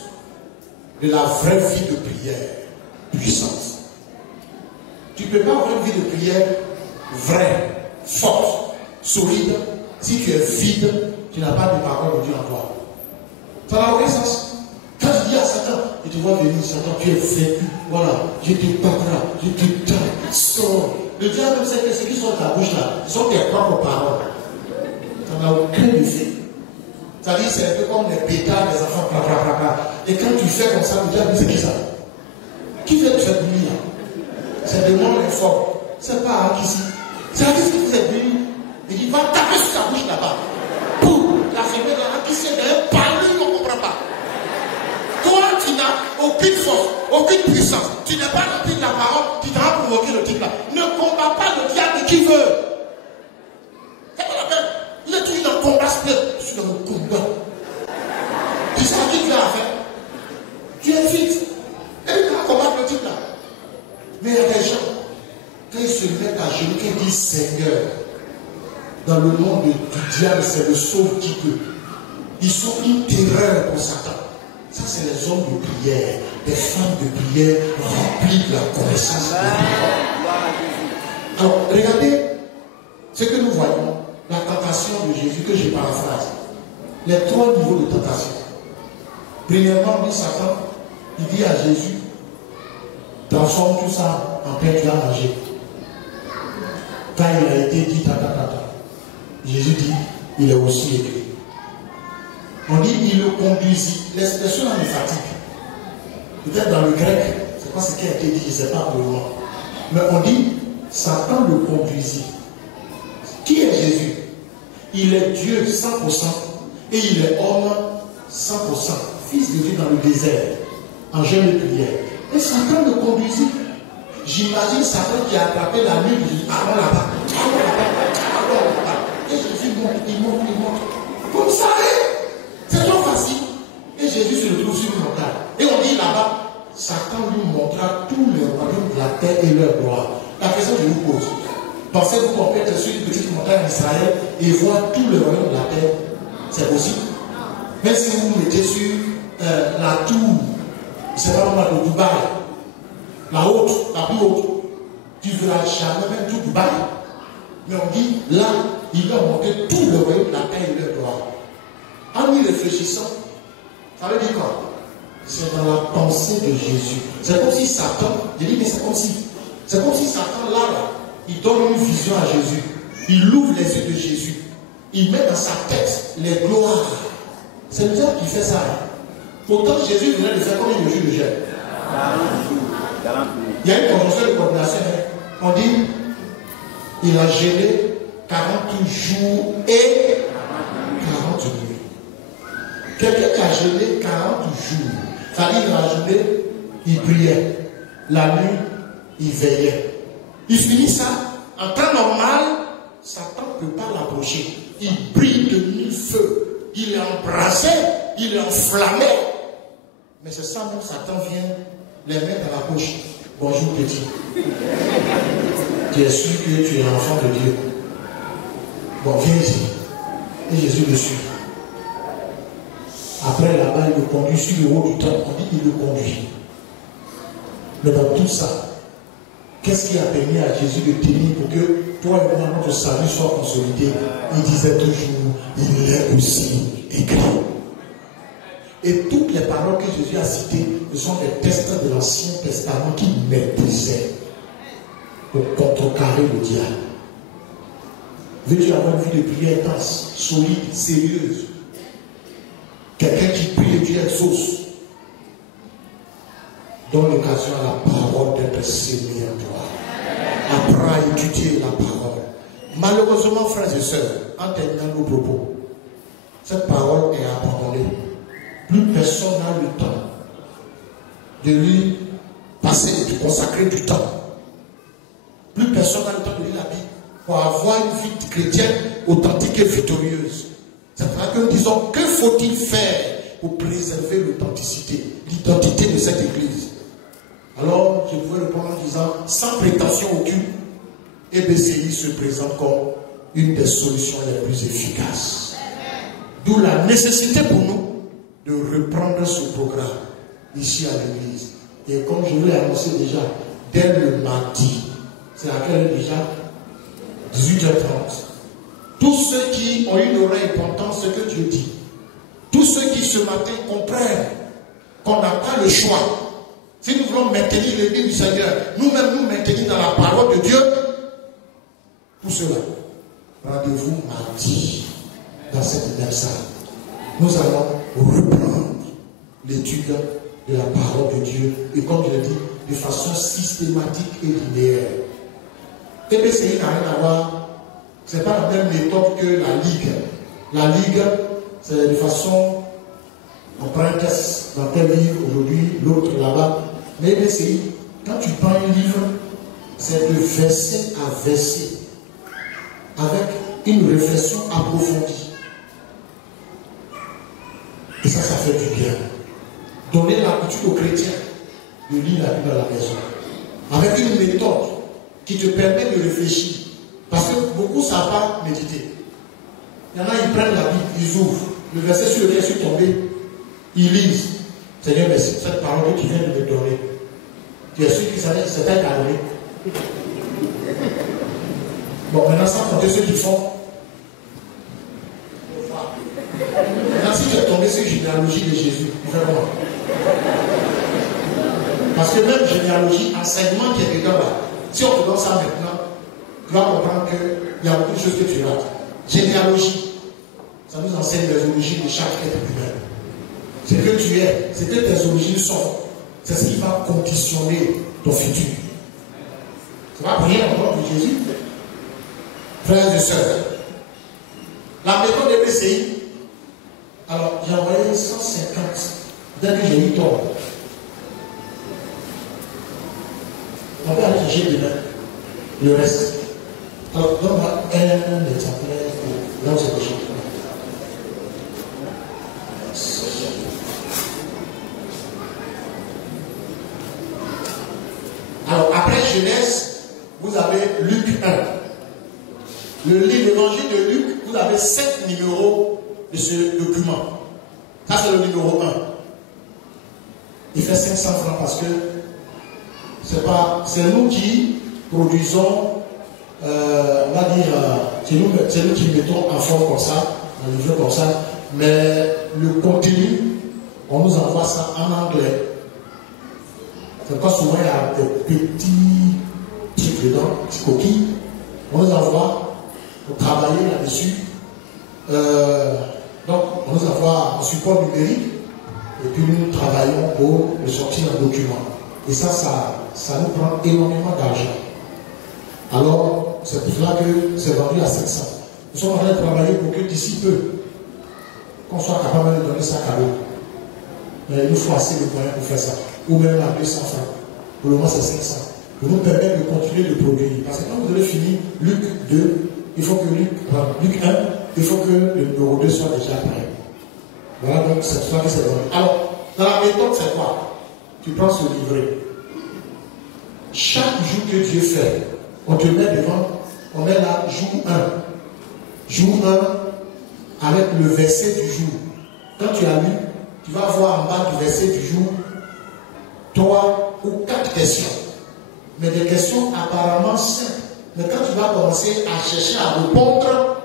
de la vraie vie de prière puissante. Tu ne peux pas avoir une vie de prière vraie, forte, solide, si tu es vide, tu n'as pas de parole de Dieu en toi. Ça n'a aucun sens. Quand tu dis à Satan, et tu vois venir, Satan, tu es vaincu, voilà, je te battrai, je te tape, sors. Le diable sait que ce qui sort de ta bouche là, ce sont tes propres paroles. Ça n'a aucun effet. C'est-à-dire, c'est un peu comme les pétards des enfants, et quand tu fais comme ça, le diable, c'est qui ça? Qui fait te faire briller là? C'est le monde fort. C'est pas ici. C'est à dire que vous êtes venu. Il dit, va taper sur ta bouche là-bas. Pour la fermer là, qui sait d'ailleurs parler, on ne comprend pas. Toi, tu n'as aucune force, aucune puissance. Tu n'es pas rempli de la parole qui t'aura provoqué le type là. Ne combat pas le diable qui veut. C'est pas la peine. Il est toujours dans le combat spirituel. Je suis dans le combat. Tu sais à qui tu as affaire? Tu es vite. Et tu vas combattre le type là. Mais il y a des gens, quand ils se mettent à genoux, quand ils disent Seigneur, dans le monde du diable, c'est le sauve qui peut. Ils sont une terreur pour Satan. Ça, c'est les hommes de prière, des femmes de prière remplies de la connaissance de Dieu. Alors, regardez ce que nous voyons, la tentation de Jésus, que j'ai paraphrase. Les 3 niveaux de tentation. Premièrement, dit Satan, il dit à Jésus, transforme tout ça en pain, tu vas manger. Quand il a été dit, Jésus dit, il est aussi écrit. On dit, il le conduisit. L'expression là me fatigue. Peut-être dans le grec, c'est pas ce qui a été dit, je ne sais pas pour le moment. Mais on dit, Satan le conduisit. Qui est Jésus? Il est Dieu 100% et il est homme 100%. Fils de Dieu dans le désert, en jeûne de prière. Et Satan le conduisit. J'imagine Satan qui a attrapé la nuit, il dit, allons là-bas, allons là-bas, allons là-bas. Et Jésus monte, il monte, il monte. Comme ça, c'est trop facile. Et Jésus se retrouve sur une montagne. Et on dit là-bas, Satan lui montra tous les royaumes de la terre et leur gloire. La question que je vous pose, pensez-vous qu'on peut être sur une petite montagne d'Israël et voir tous les royaumes de la terre? C'est possible. Même si vous vous mettez sur la tour, c'est pas vraiment de Dubaï, la haute, la plus haute, tu ne verras jamais même tout Dubaï. Mais on dit, là, il va monter tout le royaume de la terre et leur gloire. En y réfléchissant, ça veut dire quoi? C'est dans la pensée de Jésus. C'est comme si Satan, je dis, mais c'est comme si Satan, là, il donne une vision à Jésus. Il ouvre les yeux de Jésus. Il met dans sa tête les gloires. C'est le diable qui fait ça. Pourtant, Jésus venait de faire combien de jours de jeûne? Il y a une conjonction de coordination. On dit, il a jeûné 40 jours et 40 nuits. Quelqu'un qui a jeûné 40 jours, c'est-à-dire la journée, il priait. La nuit, il veillait. Il finit ça, en temps normal, Satan ne peut pas l'approcher. Il brille de 1000 feux. Il est embrasé, il est enflammé. Mais c'est ça même, Satan vient les mettre à la poche. Bonjour petit. Tu es sûr que tu es l'enfant de Dieu. Bon, viens ici. Et Jésus le suit. Après là-bas, il le conduit sur le haut du temple. On dit qu'il le conduit. Mais dans tout ça, qu'est-ce qui a permis à Jésus de tenir pour que toi et moi, notre salut soit consolidé? Il disait toujours, il est aussi écrit. Et toutes les paroles que Jésus a citées, ce sont des textes de l'Ancien Testament qui maîtrisaient pour contrecarrer le diable. Veux-tu avoir une vie de prière intense, solide, sérieuse? Quelqu'un qui prie Dieu exauce, donne l'occasion à la parole d'être sémée en toi. Apprends à étudier la parole. Malheureusement, frères et sœurs, en terminant nos propos, cette parole est abandonnée. Plus personne n'a le temps de lui passer, de consacrer du temps. Plus personne n'a le temps de lire la Bible pour avoir une vie chrétienne authentique et victorieuse. C'est pour ça que nous disons, que faut-il faire pour préserver l'authenticité, l'identité de cette église? Alors, je pouvais répondre en disant, sans prétention aucune, EBCI se présente comme une des solutions les plus efficaces. D'où la nécessité pour nous de reprendre ce programme ici à l'église. Et comme je vous l'ai annoncé déjà, dès le mardi, c'est à quelle heure déjà? 18h30. Tous ceux qui ont une oreille entendent ce que Dieu dit. Tous ceux qui ce matin comprennent qu'on n'a pas le choix. Si nous voulons maintenir l'église du Seigneur, nous-mêmes nous maintenir dans la parole de Dieu, pour cela, rendez-vous mardi dans cette même salle. Nous allons reprendre l'étude de la parole de Dieu et comme je l'ai dit, de façon systématique et linéaire. EBCI n'a rien à voir, ce n'est pas la même méthode que la Ligue. La Ligue, c'est de façon, on prend un test dans tel livre aujourd'hui, l'autre là-bas. Mais EBCI, quand tu prends un livre, c'est de verset à verset, avec une réflexion approfondie. Et ça fait du bien. Donner l'habitude aux chrétiens de lire la Bible à la maison, avec une méthode qui te permet de réfléchir. Parce que beaucoup ne savent pas méditer. Il y en a, ils prennent la Bible, ils ouvrent. Le verset sur lequel je suis tombé, ils lisent. Seigneur, merci, cette parole que tu viens de me donner. Tu es sûr que ça t'a été donné. Bon, maintenant, sans compter ceux qui font. Maintenant, si tu es tombé sur la généalogie de Jésus, vraiment. Parce que même généalogie, enseignement qui est dedans là, si on te donne ça maintenant, tu vas comprendre qu'il y a beaucoup de choses que tu rates. Généalogie, ça nous enseigne les origines de chaque être humain. Ce que tu es, ce que tes origines sont, c'est ce qui va conditionner ton futur. Tu vas prier encore pour Jésus. Frères et sœurs, la méthode de EBCI, alors j'ai envoyé 150 dès que j'ai eu tort. On va aller chercher demain le reste. Alors, donne-moi un exemplaire là où c'est coché. Alors, après Genèse, vous avez Luc 1. Le livre l'évangile de Luc, vous avez 7 numéros de ce document. Ça, c'est le numéro 1. Il fait 500 francs parce que c'est nous qui produisons, on va dire, c'est nous qui mettons en forme comme ça, en livre comme ça, mais le contenu, on nous envoie ça en anglais. C'est pas souvent il y a des petits trucs dedans, petits coquilles. On nous envoie pour travailler là-dessus. Donc, on nous envoie en support numérique et puis nous travaillons pour le sortir en document. Et ça nous prend énormément d'argent. Alors, c'est pour cela que c'est vendu à 700. Nous sommes en train de travailler pour que d'ici peu, qu'on soit capable de donner ça cadeau. Mais il nous faut assez de moyens pour faire ça. Ou même à 200 francs. Pour le moment, c'est 500. Pour nous permettre de continuer de produire. Parce que quand vous avez fini Luc 2, il faut que Luc 1, il faut que le numéro 2 soit déjà prêt. Voilà, donc c'est pour ça que c'est vendu. Alors, dans la méthode, c'est quoi? Tu prends ce livret. Chaque jour que Dieu fait, on te met devant, on met là jour 1. Jour 1 avec le verset du jour. Quand tu as lu, tu vas voir en bas du verset du jour 3 ou 4 questions. Mais des questions apparemment simples. Mais quand tu vas commencer à chercher à répondre,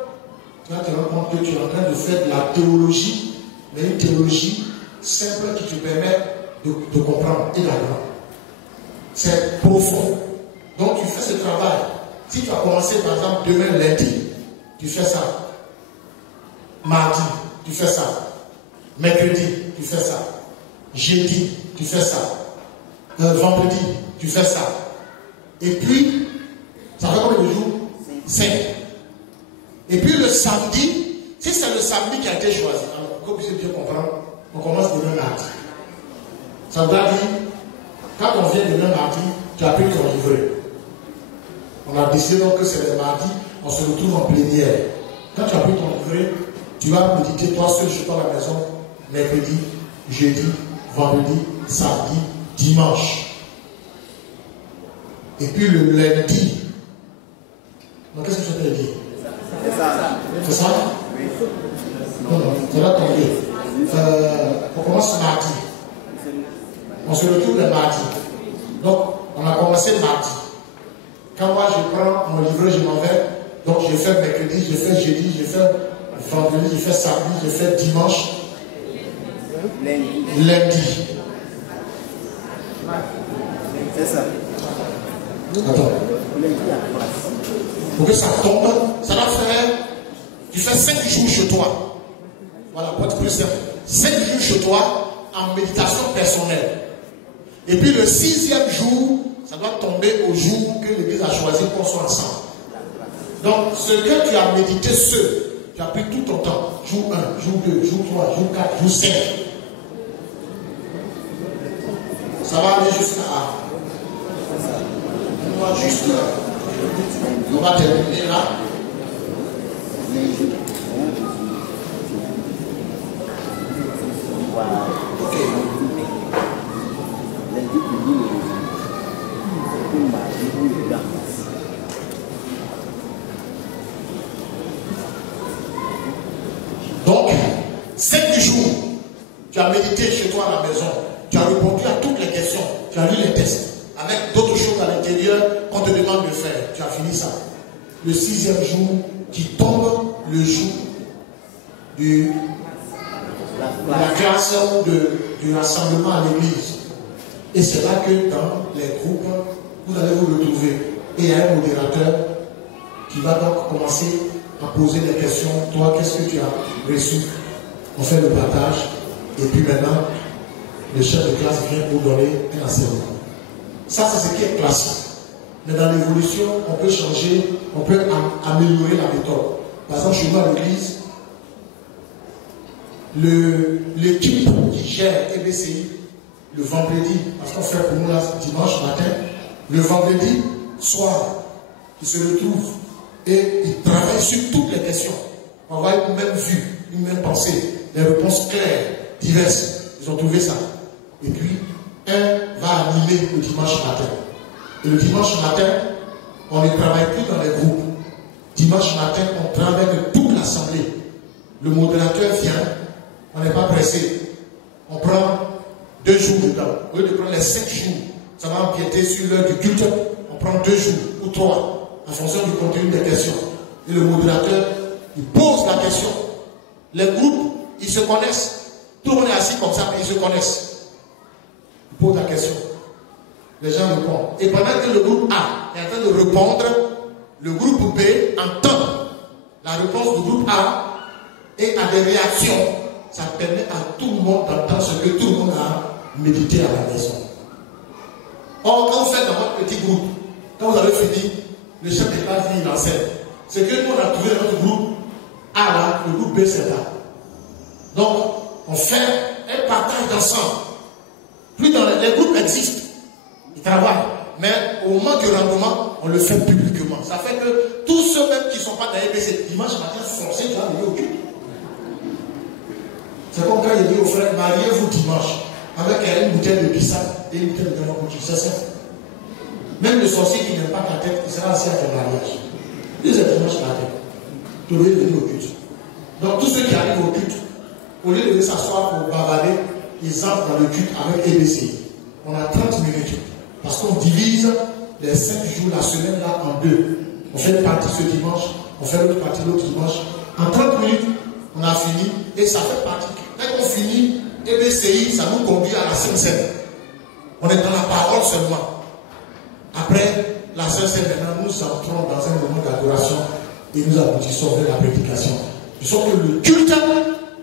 tu vas te rendre compte que tu es en train de faire de la théologie, mais une théologie simple qui te permet de comprendre et d'apprendre. C'est profond. Donc tu fais ce travail. Si tu as commencé par exemple demain lundi, tu fais ça. Mardi, tu fais ça. Mercredi, tu fais ça. Jeudi, tu fais ça. Vendredi, tu fais ça. Et puis, ça fait combien de jours? 5. Et puis le samedi, si c'est le samedi qui a été choisi, alors, comme vous pouvez bien comprendre, on commence demain mardi. Ça veut dire, quand on vient demain mardi, tu as pris ton livret. On a décidé donc que c'est le mardi, on se retrouve en plénière. Quand tu as pris ton livret, tu vas méditer toi seul chez toi à la maison, mercredi, jeudi, vendredi, samedi, dimanche. Et puis le lundi, donc qu'est-ce que je t'ai dit? C'est ça. C'est ça? Oui. Non, non, ça va tomber. On commence mardi. On se retrouve le mardi. Donc, on a commencé mardi. Quand moi je prends mon livret, je m'en vais. Donc, je fais mercredi, je fais jeudi, je fais vendredi, je fais samedi, je fais dimanche. Lundi. C'est ça. Attends. Pour que ça tombe, ça va faire. Tu fais 5 jours chez toi. Voilà, pour être plus simple. 5 jours chez toi en méditation personnelle. Et puis le 6e jour, ça doit tomber au jour que l'Église a choisi qu'on soit ensemble. Donc, ce que tu as médité seul, tu as pris tout ton temps. Jour 1, jour 2, jour 3, jour 4, jour 5. Ça va aller jusqu'à A. On va juste. On va terminer là. Ok. Donc, 5 jours, tu as médité chez toi à la maison, tu as répondu à toutes les questions, tu as lu les tests, avec d'autres choses à l'intérieur qu'on te demande de faire. Tu as fini ça. Le 6e jour, qui tombe le jour de la classe du rassemblement à l'église. Et c'est là que dans les groupes, vous allez vous retrouver. Et il y a un modérateur qui va donc commencer à poser des questions. Toi, qu'est-ce que tu as reçu? On fait le partage. Et puis maintenant, le chef de classe vient vous donner un enseignement. Ça, c'est ce qui est classique. Mais dans l'évolution, on peut changer, on peut améliorer la méthode. Par exemple, chez nous à l'église, l'équipe qui gère EBCI, le vendredi, parce qu'on fait pour nous là dimanche matin, le vendredi soir, ils se retrouvent et ils travaillent sur toutes les questions. On va avoir une même vue, une même pensée, des réponses claires, diverses. Ils ont trouvé ça. Et puis, un va animer le dimanche matin. Et le dimanche matin, on ne travaille plus dans les groupes. Dimanche matin, on travaille avec toute l'assemblée. Le modérateur vient, on n'est pas pressé. On prend 2 jours dedans. Au lieu de prendre les 5 jours, ça va empiéter sur l'heure du culte. On prend 2 jours ou 3, en fonction du contenu des questions. Et le modérateur, il pose la question. Les groupes, ils se connaissent. Tout le monde est assis comme ça, mais ils se connaissent. Il pose la question. Les gens répondent. Et pendant que le groupe A est en train de répondre, le groupe B entend la réponse du groupe A et a des réactions. Ça permet à tout le monde d'entendre ce que tout le monde a médité à la maison. Or, quand vous faites dans votre petit groupe, quand vous avez fini, le chef de classe dit, il enseigne. Ce que nous on a trouvé dans notre groupe A là, le groupe B c'est là. Donc, on fait un partage d'ensemble. Plus dans les groupes existent. Ils travaillent. Mais au moment du rendement, on le fait publiquement. Ça fait que tous ceux même qui ne sont pas dans l'EBC, dimanche matin, forcés, tu vas venir au culte. C'est comme quand il dit aux frères, mariez-vous dimanche, avec une bouteille de bissap et une bouteille de vin pour tu sais ça. Même le sorcier qui n'aime pas ta tête, il sera assis à ton mariage. Il est dimanche matin. Tu dois venir au culte. Donc tous ceux qui arrivent au culte, au lieu de s'asseoir pour bavarder, ils entrent dans le culte avec EBC. On a 30 minutes. Parce qu'on divise les 5 jours la semaine là en 2. On fait une partie ce dimanche, on fait l'autre partie l'autre dimanche. En 30 minutes, on a fini et ça fait partie. Dès qu'on finit, EBCI, ça nous conduit à la Sainte Seine. On est dans la parole seulement. Après la Sainte Seine, maintenant, nous entrons dans un moment d'adoration et nous aboutissons vers la prédication. De sorte que le culte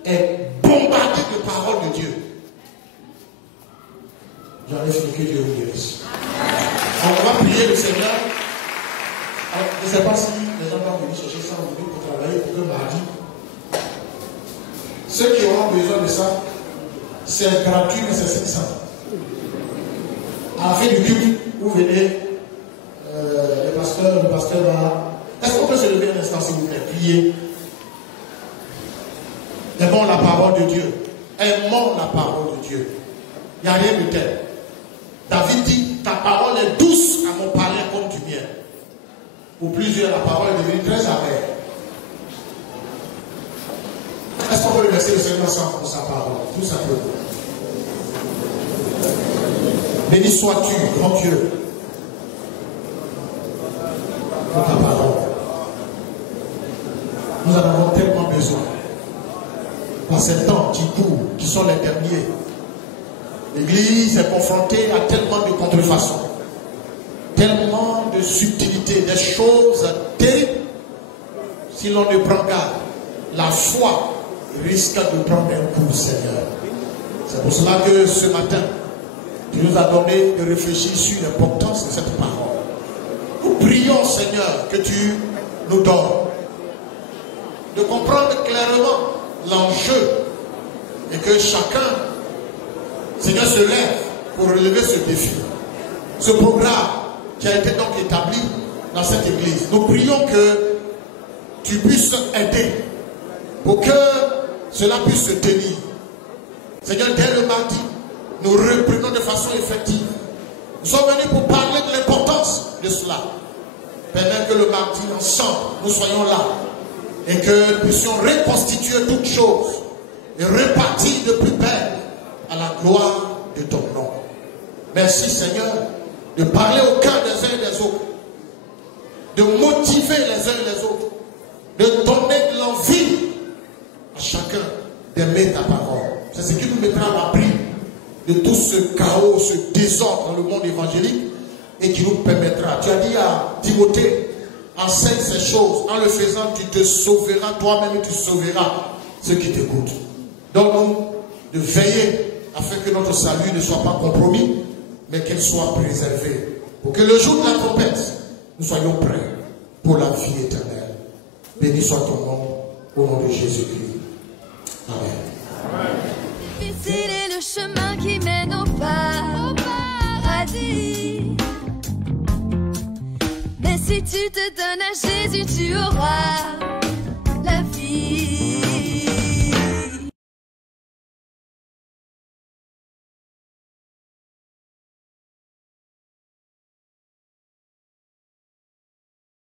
est bombardé de paroles de Dieu. J'en ai fini, que Dieu vous bénisse. On va prier le Seigneur. Alors, je ne sais pas si les gens vont venir chercher ça aujourd'hui pour travailler pour que mardi. Ceux qui auront besoin de ça, c'est gratuit, mais c'est 500. À la fin du culte, vous venez, le pasteur va. Est-ce qu'on peut se lever un instant, s'il vous plaît, prier? Aimons la parole de Dieu. Aimons la parole de Dieu. Il n'y a rien de tel. David dit, ta parole est douce à mon palais comme du miel. Pour plusieurs, la parole est devenue très amère. Est-ce qu'on peut remercier le Seigneur pour sa parole? Tout simplement. Béni sois-tu, grand Dieu, pour ta parole. Nous en avons tellement besoin. Dans ces temps qui courent, qui sont les derniers, l'Église est confrontée à tellement de contrefaçons, tellement de subtilités, des choses terribles. Si l'on ne prend garde, la foi risque de prendre un coup, Seigneur. C'est pour cela que ce matin, tu nous as donné de réfléchir sur l'importance de cette parole. Nous prions, Seigneur, que tu nous donnes de comprendre clairement l'enjeu et que chacun, Seigneur, se lève pour relever ce défi. Ce programme qui a été donc établi dans cette église, nous prions que tu puisses aider pour que cela puisse se tenir. Seigneur, dès le mardi, nous reprenons de façon effective. Nous sommes venus pour parler de l'importance de cela. Permets que le mardi, ensemble, nous soyons là et que nous puissions reconstituer toutes choses et repartir de plus belle à la gloire de ton nom. Merci, Seigneur, de parler au cœur des uns et des autres, de motiver les uns et les autres, de donner de l'envie à chacun d'aimer ta parole. C'est ce qui nous mettra à l'abri de tout ce chaos, ce désordre dans le monde évangélique et qui nous permettra. Tu as dit à Timothée, enseigne ces choses. En le faisant, tu te sauveras toi-même et tu sauveras ceux qui t'écoutent. Donne-nous de veiller afin que notre salut ne soit pas compromis, mais qu'il soit préservé. Pour que le jour de la trompette, nous soyons prêts pour la vie éternelle. Béni soit ton nom, au nom de Jésus-Christ. Amen. Difficile est le chemin qui mène au paradis. Mais si tu te donnes à Jésus, tu auras